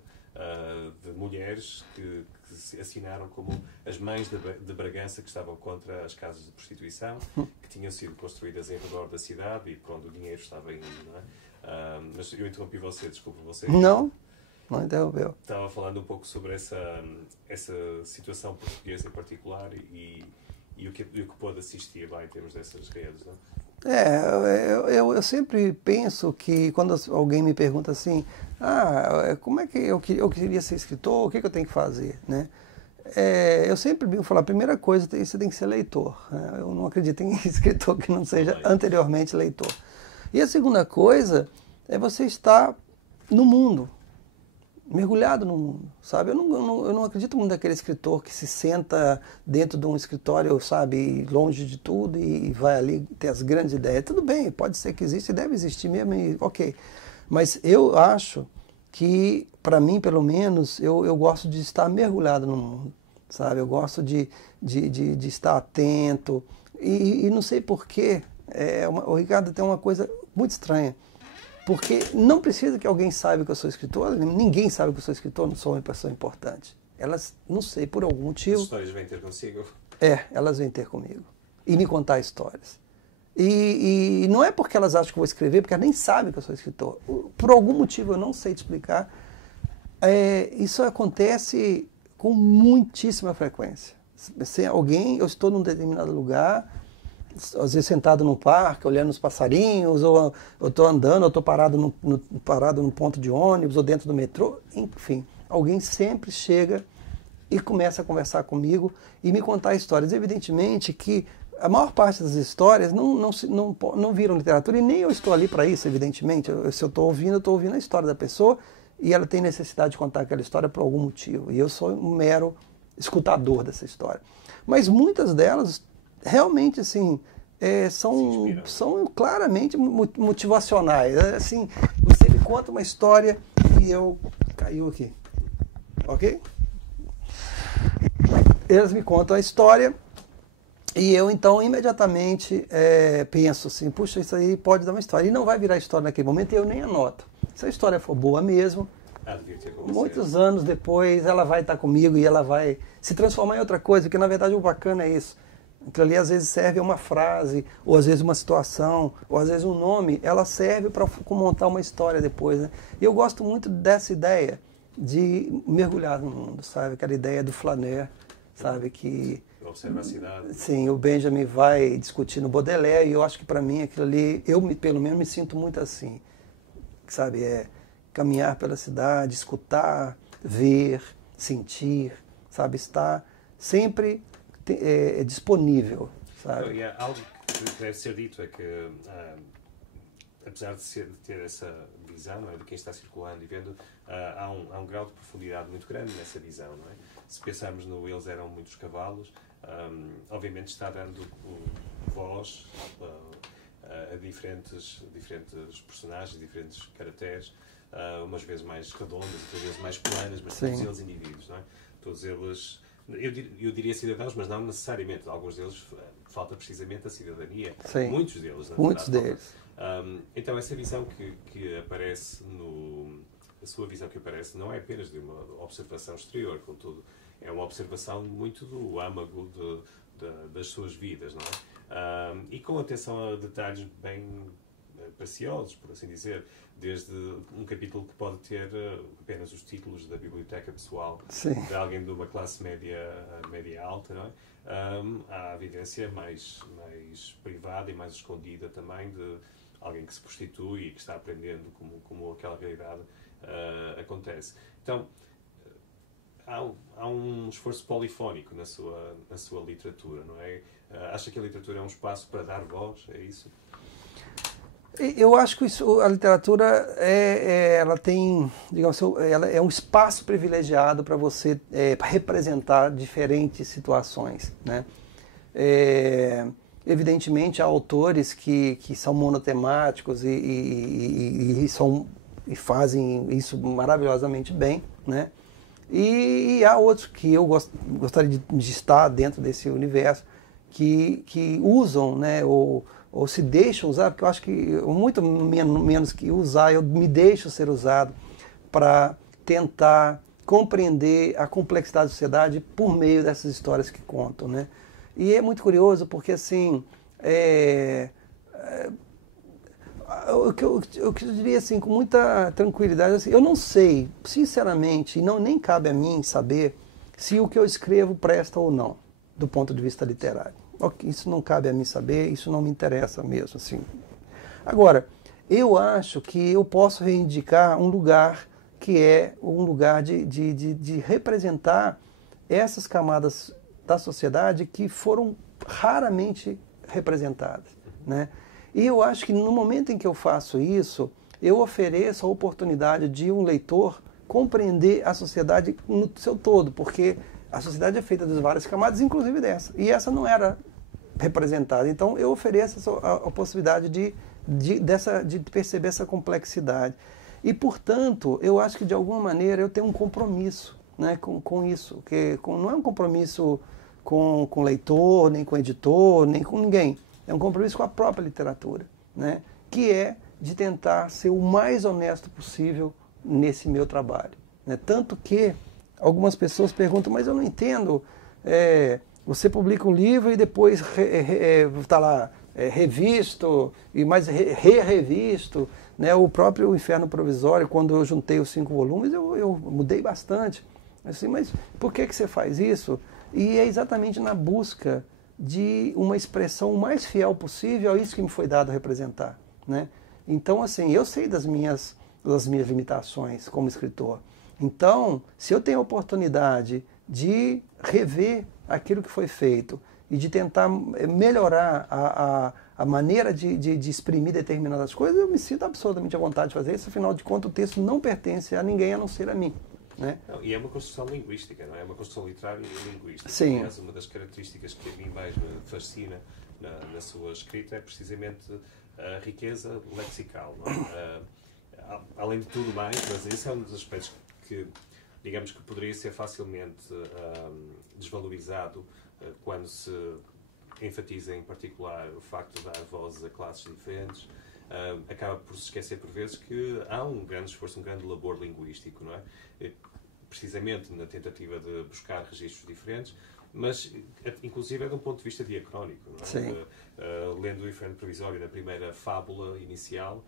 de mulheres que se assinaram como as mães de Bragança, que estavam contra as casas de prostituição, que tinham sido construídas em redor da cidade e por onde o dinheiro estava indo, não é? Mas eu interrompi você, desculpe você. Não interrompeu. Estava falando um pouco sobre essa situação portuguesa em particular e o que pode assistir lá em termos dessas redes, não é? Eu sempre penso que quando alguém me pergunta assim, como é que eu queria ser escritor, o que eu tenho que fazer, né? Eu sempre digo, a primeira coisa, você tem que ser leitor, né? Eu não acredito em escritor que não seja anteriormente leitor. E a segunda coisa é você estar no mundo, mergulhado no mundo, sabe? Eu não acredito muito naquele escritor que se senta dentro de um escritório, sabe, longe de tudo e vai ali ter as grandes ideias. Tudo bem, pode ser que exista e deve existir mesmo, ok. Mas eu acho que, para mim, pelo menos, eu gosto de estar mergulhado no mundo, sabe? Eu gosto de estar atento e não sei porquê. O Ricardo tem uma coisa muito estranha. Porque não precisa que alguém saiba que eu sou escritor, ninguém sabe que eu sou escritor, não sou uma pessoa importante. Elas, não sei, por algum motivo... As histórias vêm ter consigo? Elas vêm ter comigo. E me contar histórias. E não é porque elas acham que eu vou escrever, porque elas nem sabem que eu sou escritor. Por algum motivo, eu não sei te explicar. Isso acontece com muitíssima frequência. Se eu estou num determinado lugar... às vezes sentado num parque, olhando os passarinhos, ou eu estou andando, eu estou parado num ponto de ônibus, ou dentro do metrô, enfim, alguém sempre chega e começa a conversar comigo e me contar histórias. Evidentemente que a maior parte das histórias não viram literatura, e nem eu estou ali para isso, evidentemente. Se eu estou ouvindo a história da pessoa, e ela tem necessidade de contar aquela história por algum motivo. E eu sou um mero escutador dessa história. Mas muitas delas realmente assim são claramente motivacionais. Assim, você me conta uma história e eu caiu aqui, ok? Eles me contam a história e eu então imediatamente penso assim, puxa, isso aí pode dar uma história. E não vai virar história naquele momento e eu nem anoto. Se a história for boa mesmo, muitos anos depois ela vai estar comigo e ela vai se transformar em outra coisa, porque na verdade o bacana é isso. Aquilo ali às vezes serve uma frase, ou às vezes uma situação, ou às vezes um nome, ela serve para montar uma história depois, né? E eu gosto muito dessa ideia de mergulhar no mundo, sabe? Aquela ideia do flaner, sabe? Que observa a cidade. Sim, o Benjamin vai discutir no Baudelaire e eu acho que para mim aquilo ali, pelo menos me sinto muito assim, sabe? Caminhar pela cidade, escutar, ver, sentir, sabe? Estar sempre disponível, sabe? E algo que deve ser dito é que, apesar de ter essa visão, não é, de quem está circulando e vendo, há um grau de profundidade muito grande nessa visão, não é? Se pensarmos no Eles Eram Muitos Cavalos, obviamente está dando voz a diferentes personagens, diferentes caracteres, umas vezes mais redondas, outras vezes mais planas, mas todos eles indivíduos, não é? Todos eles, eu diria cidadãos, mas não necessariamente. Alguns deles falta precisamente a cidadania. Sim. Muitos deles, na Muitos verdade. Deles. Então essa visão que aparece a sua visão que aparece não é apenas de uma observação exterior, contudo, é uma observação muito do âmago das suas vidas, não é? E com atenção a detalhes bem preciosos, por assim dizer, desde um capítulo que pode ter apenas os títulos da biblioteca pessoal de alguém de uma classe média alta, não é? À vivência mais privada e mais escondida também de alguém que se prostitui e que está aprendendo como aquela realidade acontece. Então, há um esforço polifónico na sua literatura, não é? Acha que a literatura é um espaço para dar voz? É isso? Eu acho que a literatura ela tem, digamos, ela é um espaço privilegiado para você representar diferentes situações, né? Evidentemente há autores que são monotemáticos e fazem isso maravilhosamente bem, né? E há outros que eu gostaria de estar dentro desse universo que usam, né, ou se deixam usar, porque eu acho que muito menos que usar, eu me deixo ser usado para tentar compreender a complexidade da sociedade por meio dessas histórias que contam, né? E é muito curioso porque, assim, o que eu diria assim, com muita tranquilidade, assim, eu não sei, sinceramente, e nem cabe a mim saber se o que eu escrevo presta ou não, do ponto de vista literário. Isso não cabe a mim saber, isso não me interessa mesmo, assim. Agora, eu acho que eu posso reivindicar um lugar que é um lugar de representar essas camadas da sociedade que foram raramente representadas, né? E eu acho que no momento em que eu faço isso, eu ofereço a oportunidade de um leitor compreender a sociedade no seu todo, porque a sociedade é feita das várias camadas, inclusive dessa. E essa não era representada. Então eu ofereço a possibilidade de perceber essa complexidade. E, portanto, eu acho que de alguma maneira eu tenho um compromisso, né, com isso. Não é um compromisso com o leitor, nem com o editor, nem com ninguém. É um compromisso com a própria literatura, né, que é de tentar ser o mais honesto possível nesse meu trabalho, né? Tanto que algumas pessoas perguntam, mas eu não entendo, você publica um livro e depois está lá revisto e mais revisto, né? O próprio Inferno Provisório, quando eu juntei os 5 volumes, eu mudei bastante. Assim, mas por que você faz isso? E é exatamente na busca de uma expressão o mais fiel possível a isso que me foi dado a representar, né? Então, assim, eu sei das minhas limitações como escritor. Então, se eu tenho a oportunidade de rever aquilo que foi feito e de tentar melhorar a maneira de exprimir determinadas coisas, eu me sinto absolutamente à vontade de fazer isso. Afinal de contas, o texto não pertence a ninguém a não ser a mim. né? Não, e é uma construção linguística, não é? É uma construção literária e linguística. Sim. Aliás, uma das características que a mim mais me fascina na sua escrita é precisamente a riqueza lexical. Não é? Além de tudo mais, mas esse é um dos aspectos que, digamos que poderia ser facilmente desvalorizado quando se enfatiza em particular o facto de dar voz a classes diferentes. Acaba por se esquecer por vezes que há um grande esforço, um grande labor linguístico, não é? Precisamente na tentativa de buscar registros diferentes, mas inclusive é de um ponto de vista diacrónico, não é? Sim. Lendo o Inferno Provisório, na primeira fábula inicial,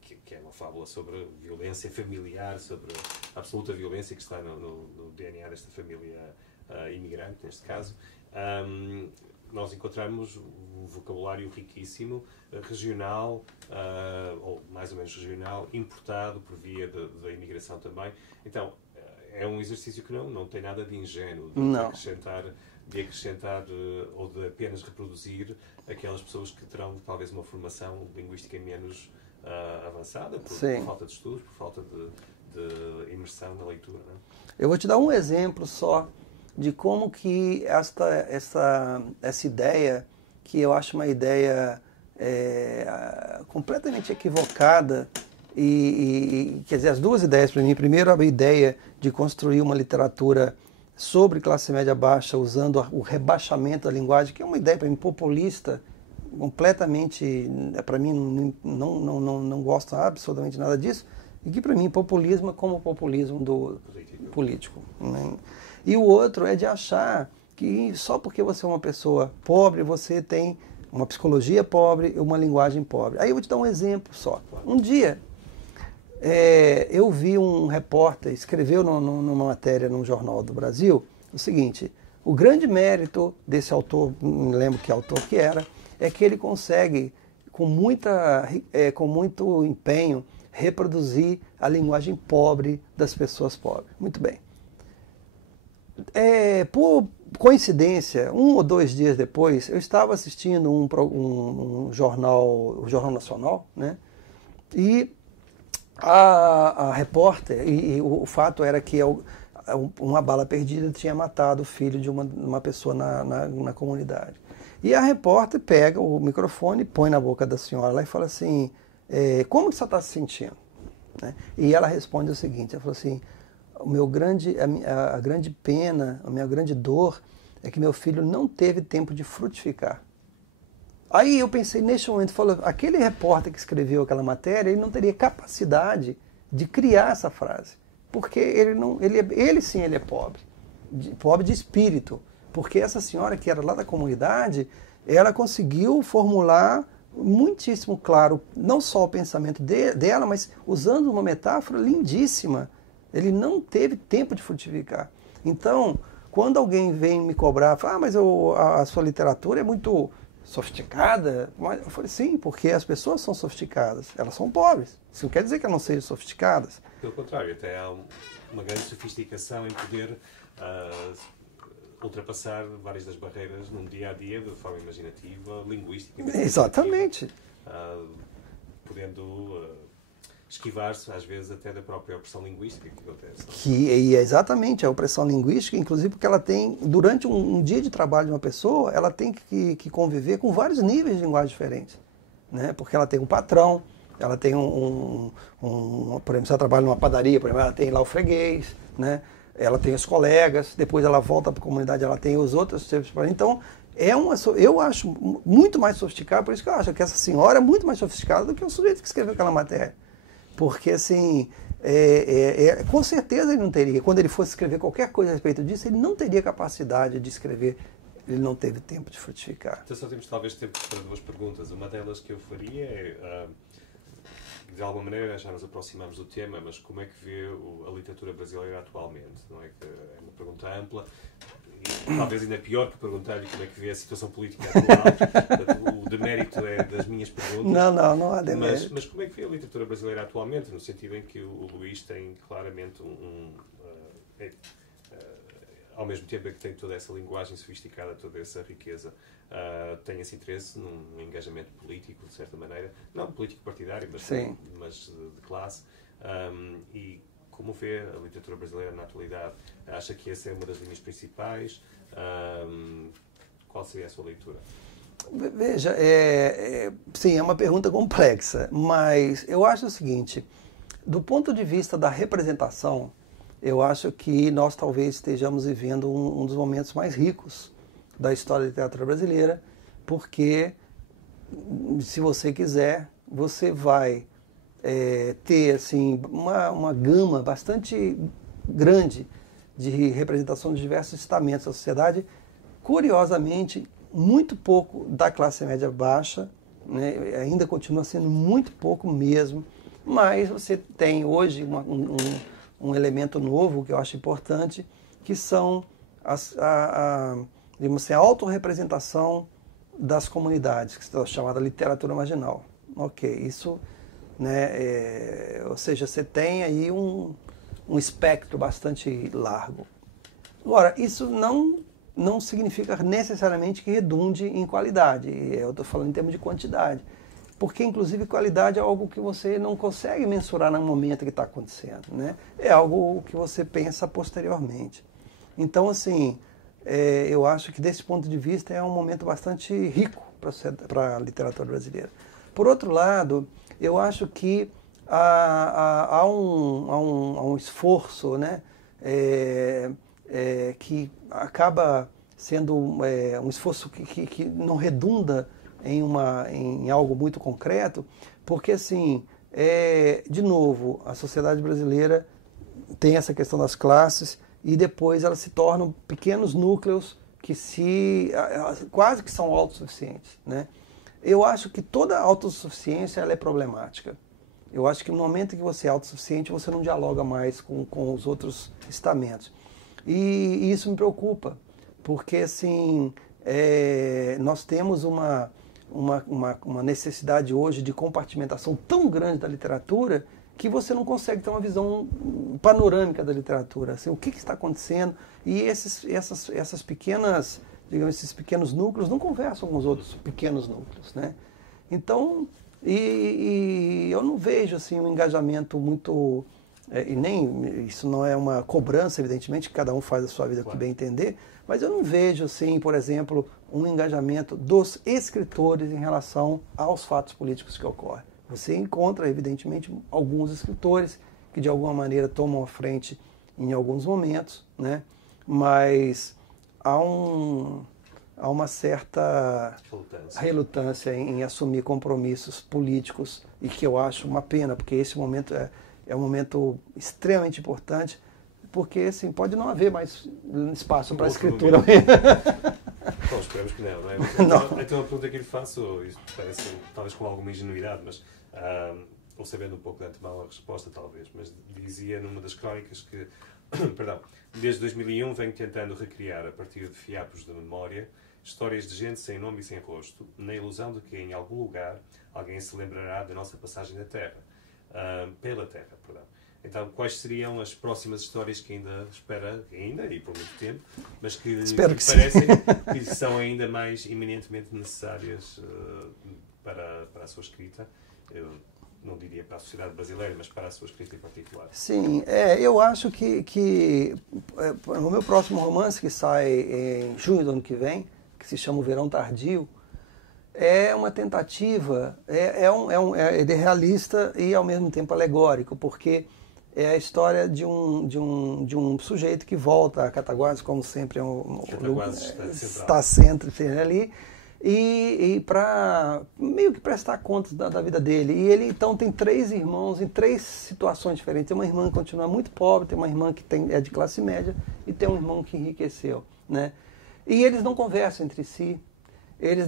que é uma fábula sobre violência familiar, sobre a absoluta violência que está no DNA desta família imigrante, neste caso, nós encontramos um vocabulário riquíssimo, regional, ou mais ou menos regional, importado por via da imigração também. Então, é um exercício que não tem nada de ingênuo, de acrescentar ou de apenas reproduzir aquelas pessoas que terão talvez uma formação linguística menos avançada, por falta de estudos, por falta de imersão na leitura. Não é? Eu vou te dar um exemplo só de como que essa ideia, que eu acho uma ideia completamente equivocada, quer dizer, as duas ideias para mim. Primeiro, a ideia de construir uma literatura sobre classe média baixa, usando o rebaixamento da linguagem, que é uma ideia para mim populista, completamente, para mim, não gosto absolutamente nada disso, e que para mim populismo é como o populismo do político. Né? E o outro é de achar que só porque você é uma pessoa pobre, você tem uma psicologia pobre e uma linguagem pobre. Aí eu vou te dar um exemplo só. Um dia, eu vi um repórter, escreveu numa matéria num jornal do Brasil, o seguinte: o grande mérito desse autor, não lembro que autor que era, é que ele consegue, com muito empenho, reproduzir a linguagem pobre das pessoas pobres. Muito bem. Por coincidência, 1 ou 2 dias depois, eu estava assistindo um jornal, o Jornal Nacional, né? E a repórter, e o fato era que uma bala perdida tinha matado o filho de uma pessoa na comunidade. E a repórter pega o microfone, põe na boca da senhora lá e fala assim: como que você está se sentindo? Né? E ela responde o seguinte: ela falou assim, a grande pena, a minha grande dor é que meu filho não teve tempo de frutificar. Aí eu pensei neste momento, aquele repórter que escreveu aquela matéria, ele não teria capacidade de criar essa frase, porque ele sim é pobre, pobre de espírito, porque essa senhora que era lá da comunidade, ela conseguiu formular muitíssimo claro, não só o pensamento dela, mas usando uma metáfora lindíssima. Ele não teve tempo de frutificar. Então, quando alguém vem me cobrar, fala, mas a sua literatura é muito sofisticada. Eu falei, sim, porque as pessoas são sofisticadas, elas são pobres. Isso não quer dizer que elas não sejam sofisticadas. Pelo contrário, até há uma grande sofisticação em poder ultrapassar várias das barreiras num dia-a-dia de forma imaginativa, linguística. Exatamente. Podendo esquivar-se, às vezes, até da própria opressão linguística que acontece. E é exatamente a opressão linguística, inclusive porque ela tem, durante um dia de trabalho de uma pessoa, ela tem que conviver com vários níveis de linguagem diferentes. Né? Porque ela tem um patrão, ela tem por exemplo, se ela trabalha numa padaria, por exemplo, ela tem lá o freguês, né? Ela tem os colegas, depois ela volta para a comunidade, ela tem os outros. Então, eu acho muito mais sofisticado, por isso que eu acho que essa senhora é muito mais sofisticada do que o sujeito que escreveu aquela matéria. Porque, assim, com certeza ele não teria, quando ele fosse escrever qualquer coisa a respeito disso, ele não teria capacidade de escrever, ele não teve tempo de frutificar. Então só temos talvez tempo para 2 perguntas. Uma delas que eu faria é, de alguma maneira já nos aproximamos do tema, mas como é que vê a literatura brasileira atualmente? Não é que é uma pergunta ampla, e talvez ainda pior que perguntar-lhe como é que vê a situação política atual. O demérito é das minhas perguntas. Não há demérito. Mas como é que vê a literatura brasileira atualmente, no sentido em que o Luís tem claramente ao mesmo tempo que tem toda essa linguagem sofisticada, toda essa riqueza, tem esse interesse num engajamento político, de certa maneira, não político partidário, mas de classe, e como vê a literatura brasileira na atualidade? Acha que essa é uma das linhas principais? Qual seria a sua leitura? Veja, sim, é uma pergunta complexa, mas eu acho o seguinte, do ponto de vista da representação, eu acho que nós talvez estejamos vivendo um dos momentos mais ricos da história da literatura brasileira, porque, se você quiser, você vai ter assim, uma gama bastante grande de representação de diversos estamentos da sociedade, curiosamente, muito pouco da classe média baixa, né? Ainda continua sendo muito pouco mesmo, mas você tem hoje um elemento novo que eu acho importante, que são digamos assim, a autorrepresentação das comunidades, que é chamada literatura marginal. Ok, isso, né, ou seja, você tem aí um espectro bastante largo. Agora, isso não significa necessariamente que redunde em qualidade, eu estou falando em termos de quantidade, porque inclusive qualidade é algo que você não consegue mensurar no momento que está acontecendo, né? É algo que você pensa posteriormente. Então, assim, eu acho que desse ponto de vista é um momento bastante rico para a literatura brasileira. Por outro lado, eu acho que há um esforço, né, que acaba sendo um esforço que não redunda em algo muito concreto, porque, assim, de novo, a sociedade brasileira tem essa questão das classes e depois elas se tornam pequenos núcleos que quase que são autossuficientes, né? Eu acho que toda autossuficiência ela é problemática. Eu acho que no momento que você é autossuficiente, você não dialoga mais com os outros estamentos. E isso me preocupa, porque, assim, nós temos uma necessidade hoje de compartimentação tão grande da literatura que você não consegue ter uma visão panorâmica da literatura. Assim, o que está acontecendo? E essas pequenas, digamos, esses pequenos núcleos não conversam com os outros pequenos núcleos, né? Então, eu não vejo assim um engajamento muito... e nem isso não é uma cobrança, evidentemente, que cada um faz a sua vida que bem entender, mas eu não vejo, assim, por exemplo, um engajamento dos escritores em relação aos fatos políticos que ocorrem. Você encontra, evidentemente, alguns escritores que de alguma maneira tomam a frente em alguns momentos, né? Mas há uma certa relutância em assumir compromissos políticos, e que eu acho uma pena, porque esse momento é um momento extremamente importante, porque, assim, pode não haver mais espaço para a escritura. Bom, esperamos que não é? Então a pergunta que lhe faço, isto parece talvez com alguma ingenuidade, mas ou sabendo um pouco de antemão a resposta talvez, mas dizia numa das crónicas que, perdão, desde 2001 venho tentando recriar, a partir de fiapos de memória, histórias de gente sem nome e sem rosto, na ilusão de que em algum lugar alguém se lembrará da nossa passagem na Terra, pela Terra, perdão. Então, quais seriam as próximas histórias que espera e por muito tempo, mas que parecem que são ainda mais eminentemente necessárias para a sua escrita? Eu não diria para a sociedade brasileira, mas para a sua escrita em particular. Sim, eu acho que o meu próximo romance, que sai em junho do ano que vem, que se chama O Verão Tardio, é uma tentativa, ele é realista e ao mesmo tempo alegórico, porque é a história de um sujeito que volta a Cataguases, como sempre está sempre ali, e para meio que prestar contas da vida dele. E ele então tem 3 irmãos em 3 situações diferentes. Tem uma irmã que continua muito pobre, tem uma irmã que é de classe média e tem um irmão que enriqueceu, né? E eles não conversam entre si. Eles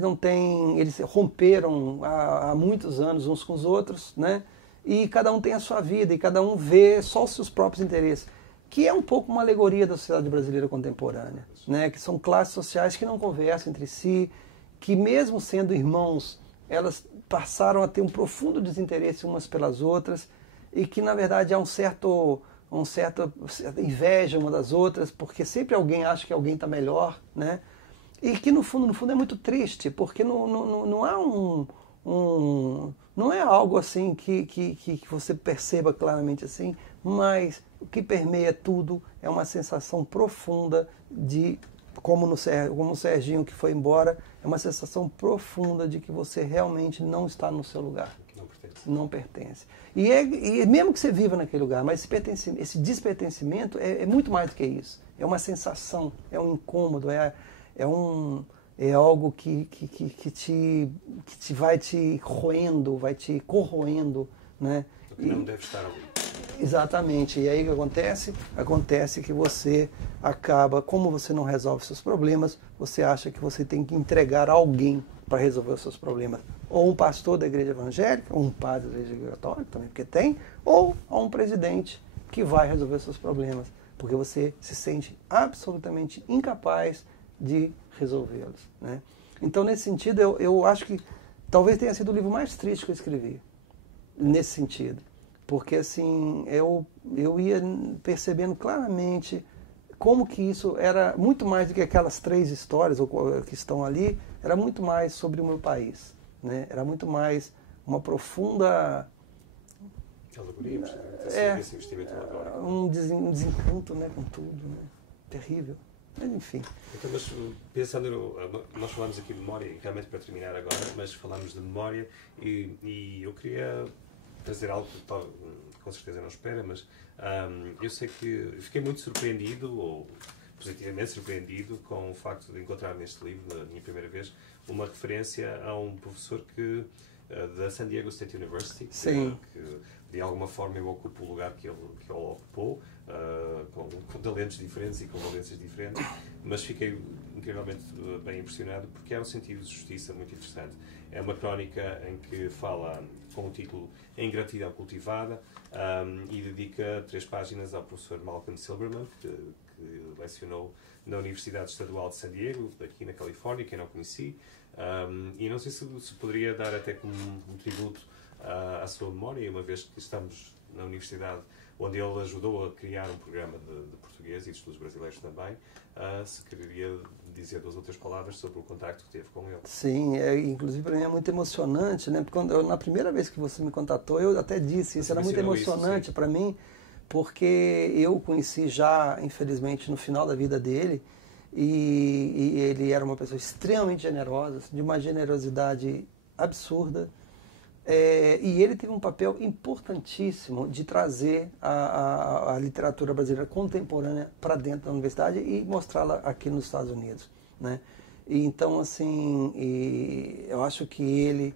romperam há muitos anos uns com os outros, né? E cada um tem a sua vida, e cada um vê só os seus próprios interesses, que é um pouco uma alegoria da sociedade brasileira contemporânea, né? Que são classes sociais que não conversam entre si, que mesmo sendo irmãos, elas passaram a ter um profundo desinteresse umas pelas outras, e que na verdade há uma certa inveja uma das outras, porque sempre alguém acha que alguém está melhor, né? E que no fundo é muito triste, porque não há não é algo assim que você perceba claramente assim, mas o que permeia tudo é uma sensação profunda de, como o Serginho que foi embora, é uma sensação profunda de que você realmente não está no seu lugar. Não pertence. E mesmo que você viva naquele lugar, mas esse despertencimento é muito mais do que isso. É uma sensação, é um incômodo, é algo que vai te roendo, vai te corroendo, né? O que não deve estar ali. Exatamente. E aí o que acontece? Acontece que você acaba, como você não resolve seus problemas, você acha que você tem que entregar a alguém para resolver os seus problemas. Ou um pastor da igreja evangélica, ou um padre da igreja católica, também porque tem, ou a um presidente que vai resolver seus problemas, porque você se sente absolutamente incapaz de resolvê-los, né? Então, nesse sentido, eu acho que talvez tenha sido o livro mais triste que eu escrevi, nesse sentido. Porque, assim, eu ia percebendo claramente como que isso era muito mais do que aquelas 3 histórias que estão ali, era muito mais sobre o meu país, né? Era muito mais uma profunda... Alegoria, esse investimento alegórico. Um desencanto, né, com tudo, né? Terrível. Mas, enfim. Então, mas pensando, nós falamos aqui de memória, e realmente para terminar agora, mas falamos de memória e eu queria trazer algo que com certeza não espera, mas eu sei que fiquei muito surpreendido, ou positivamente surpreendido, com o facto de encontrar neste livro, na minha primeira vez, uma referência a um professor da San Diego State University, que de alguma forma eu ocupo o lugar que ele ocupou, com talentos diferentes e com valências diferentes, mas fiquei incrivelmente bem impressionado porque é um sentido de justiça muito interessante. É uma crónica em que fala com o título A Ingratidão Cultivada e dedica 3 páginas ao professor Malcolm Silberman, que lecionou na Universidade Estadual de San Diego, aqui na Califórnia, que eu não conheci, e não sei se poderia dar até como um tributo à sua memória, uma vez que estamos na universidade onde ele ajudou a criar um programa de português e de estudos brasileiros também, se queria dizer 2 ou 3 palavras sobre o contacto que teve com ele. Sim, inclusive para mim é muito emocionante, né? Porque na primeira vez que você me contatou, eu até disse, isso era muito emocionante para mim, porque eu o conheci já, infelizmente, no final da vida dele, e ele era uma pessoa extremamente generosa, de uma generosidade absurda, e ele teve um papel importantíssimo de trazer a literatura brasileira contemporânea para dentro da universidade e mostrá-la aqui nos Estados Unidos, né? E então, assim, eu acho que ele,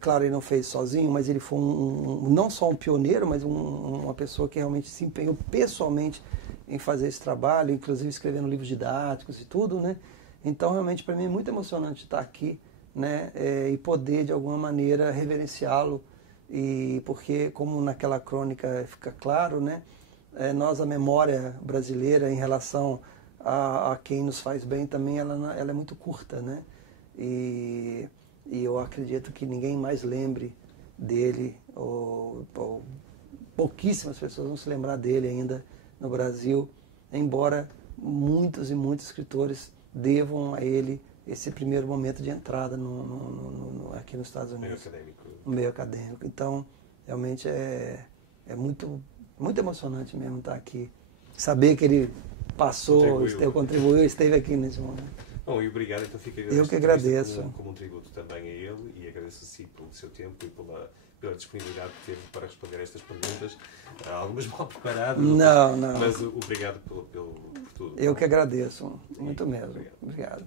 claro, ele não fez sozinho, mas ele foi não só um pioneiro, mas uma pessoa que realmente se empenhou pessoalmente em fazer esse trabalho, inclusive escrevendo livros didáticos e tudo, né? Então, realmente, para mim é muito emocionante estar aqui, né, e poder de alguma maneira reverenciá-lo, e porque, como naquela crônica fica claro, né, a memória brasileira em relação a quem nos faz bem também ela é muito curta, né, e eu acredito que ninguém mais lembre dele, ou pouquíssimas pessoas vão se lembrar dele ainda no Brasil, embora muitos e muitos escritores devam a ele esse primeiro momento de entrada aqui nos Estados Unidos. No meio acadêmico. Então, realmente é muito, muito emocionante mesmo estar aqui. Saber que ele contribuiu, esteve aqui nesse momento. Bom, e obrigado. Então fica eu que agradeço. Como um tributo também a ele, e agradeço a si pelo seu tempo e pela disponibilidade que teve para responder a estas perguntas, algumas mal preparadas, não. Mas obrigado por tudo. Eu que agradeço, muito mesmo. Obrigado.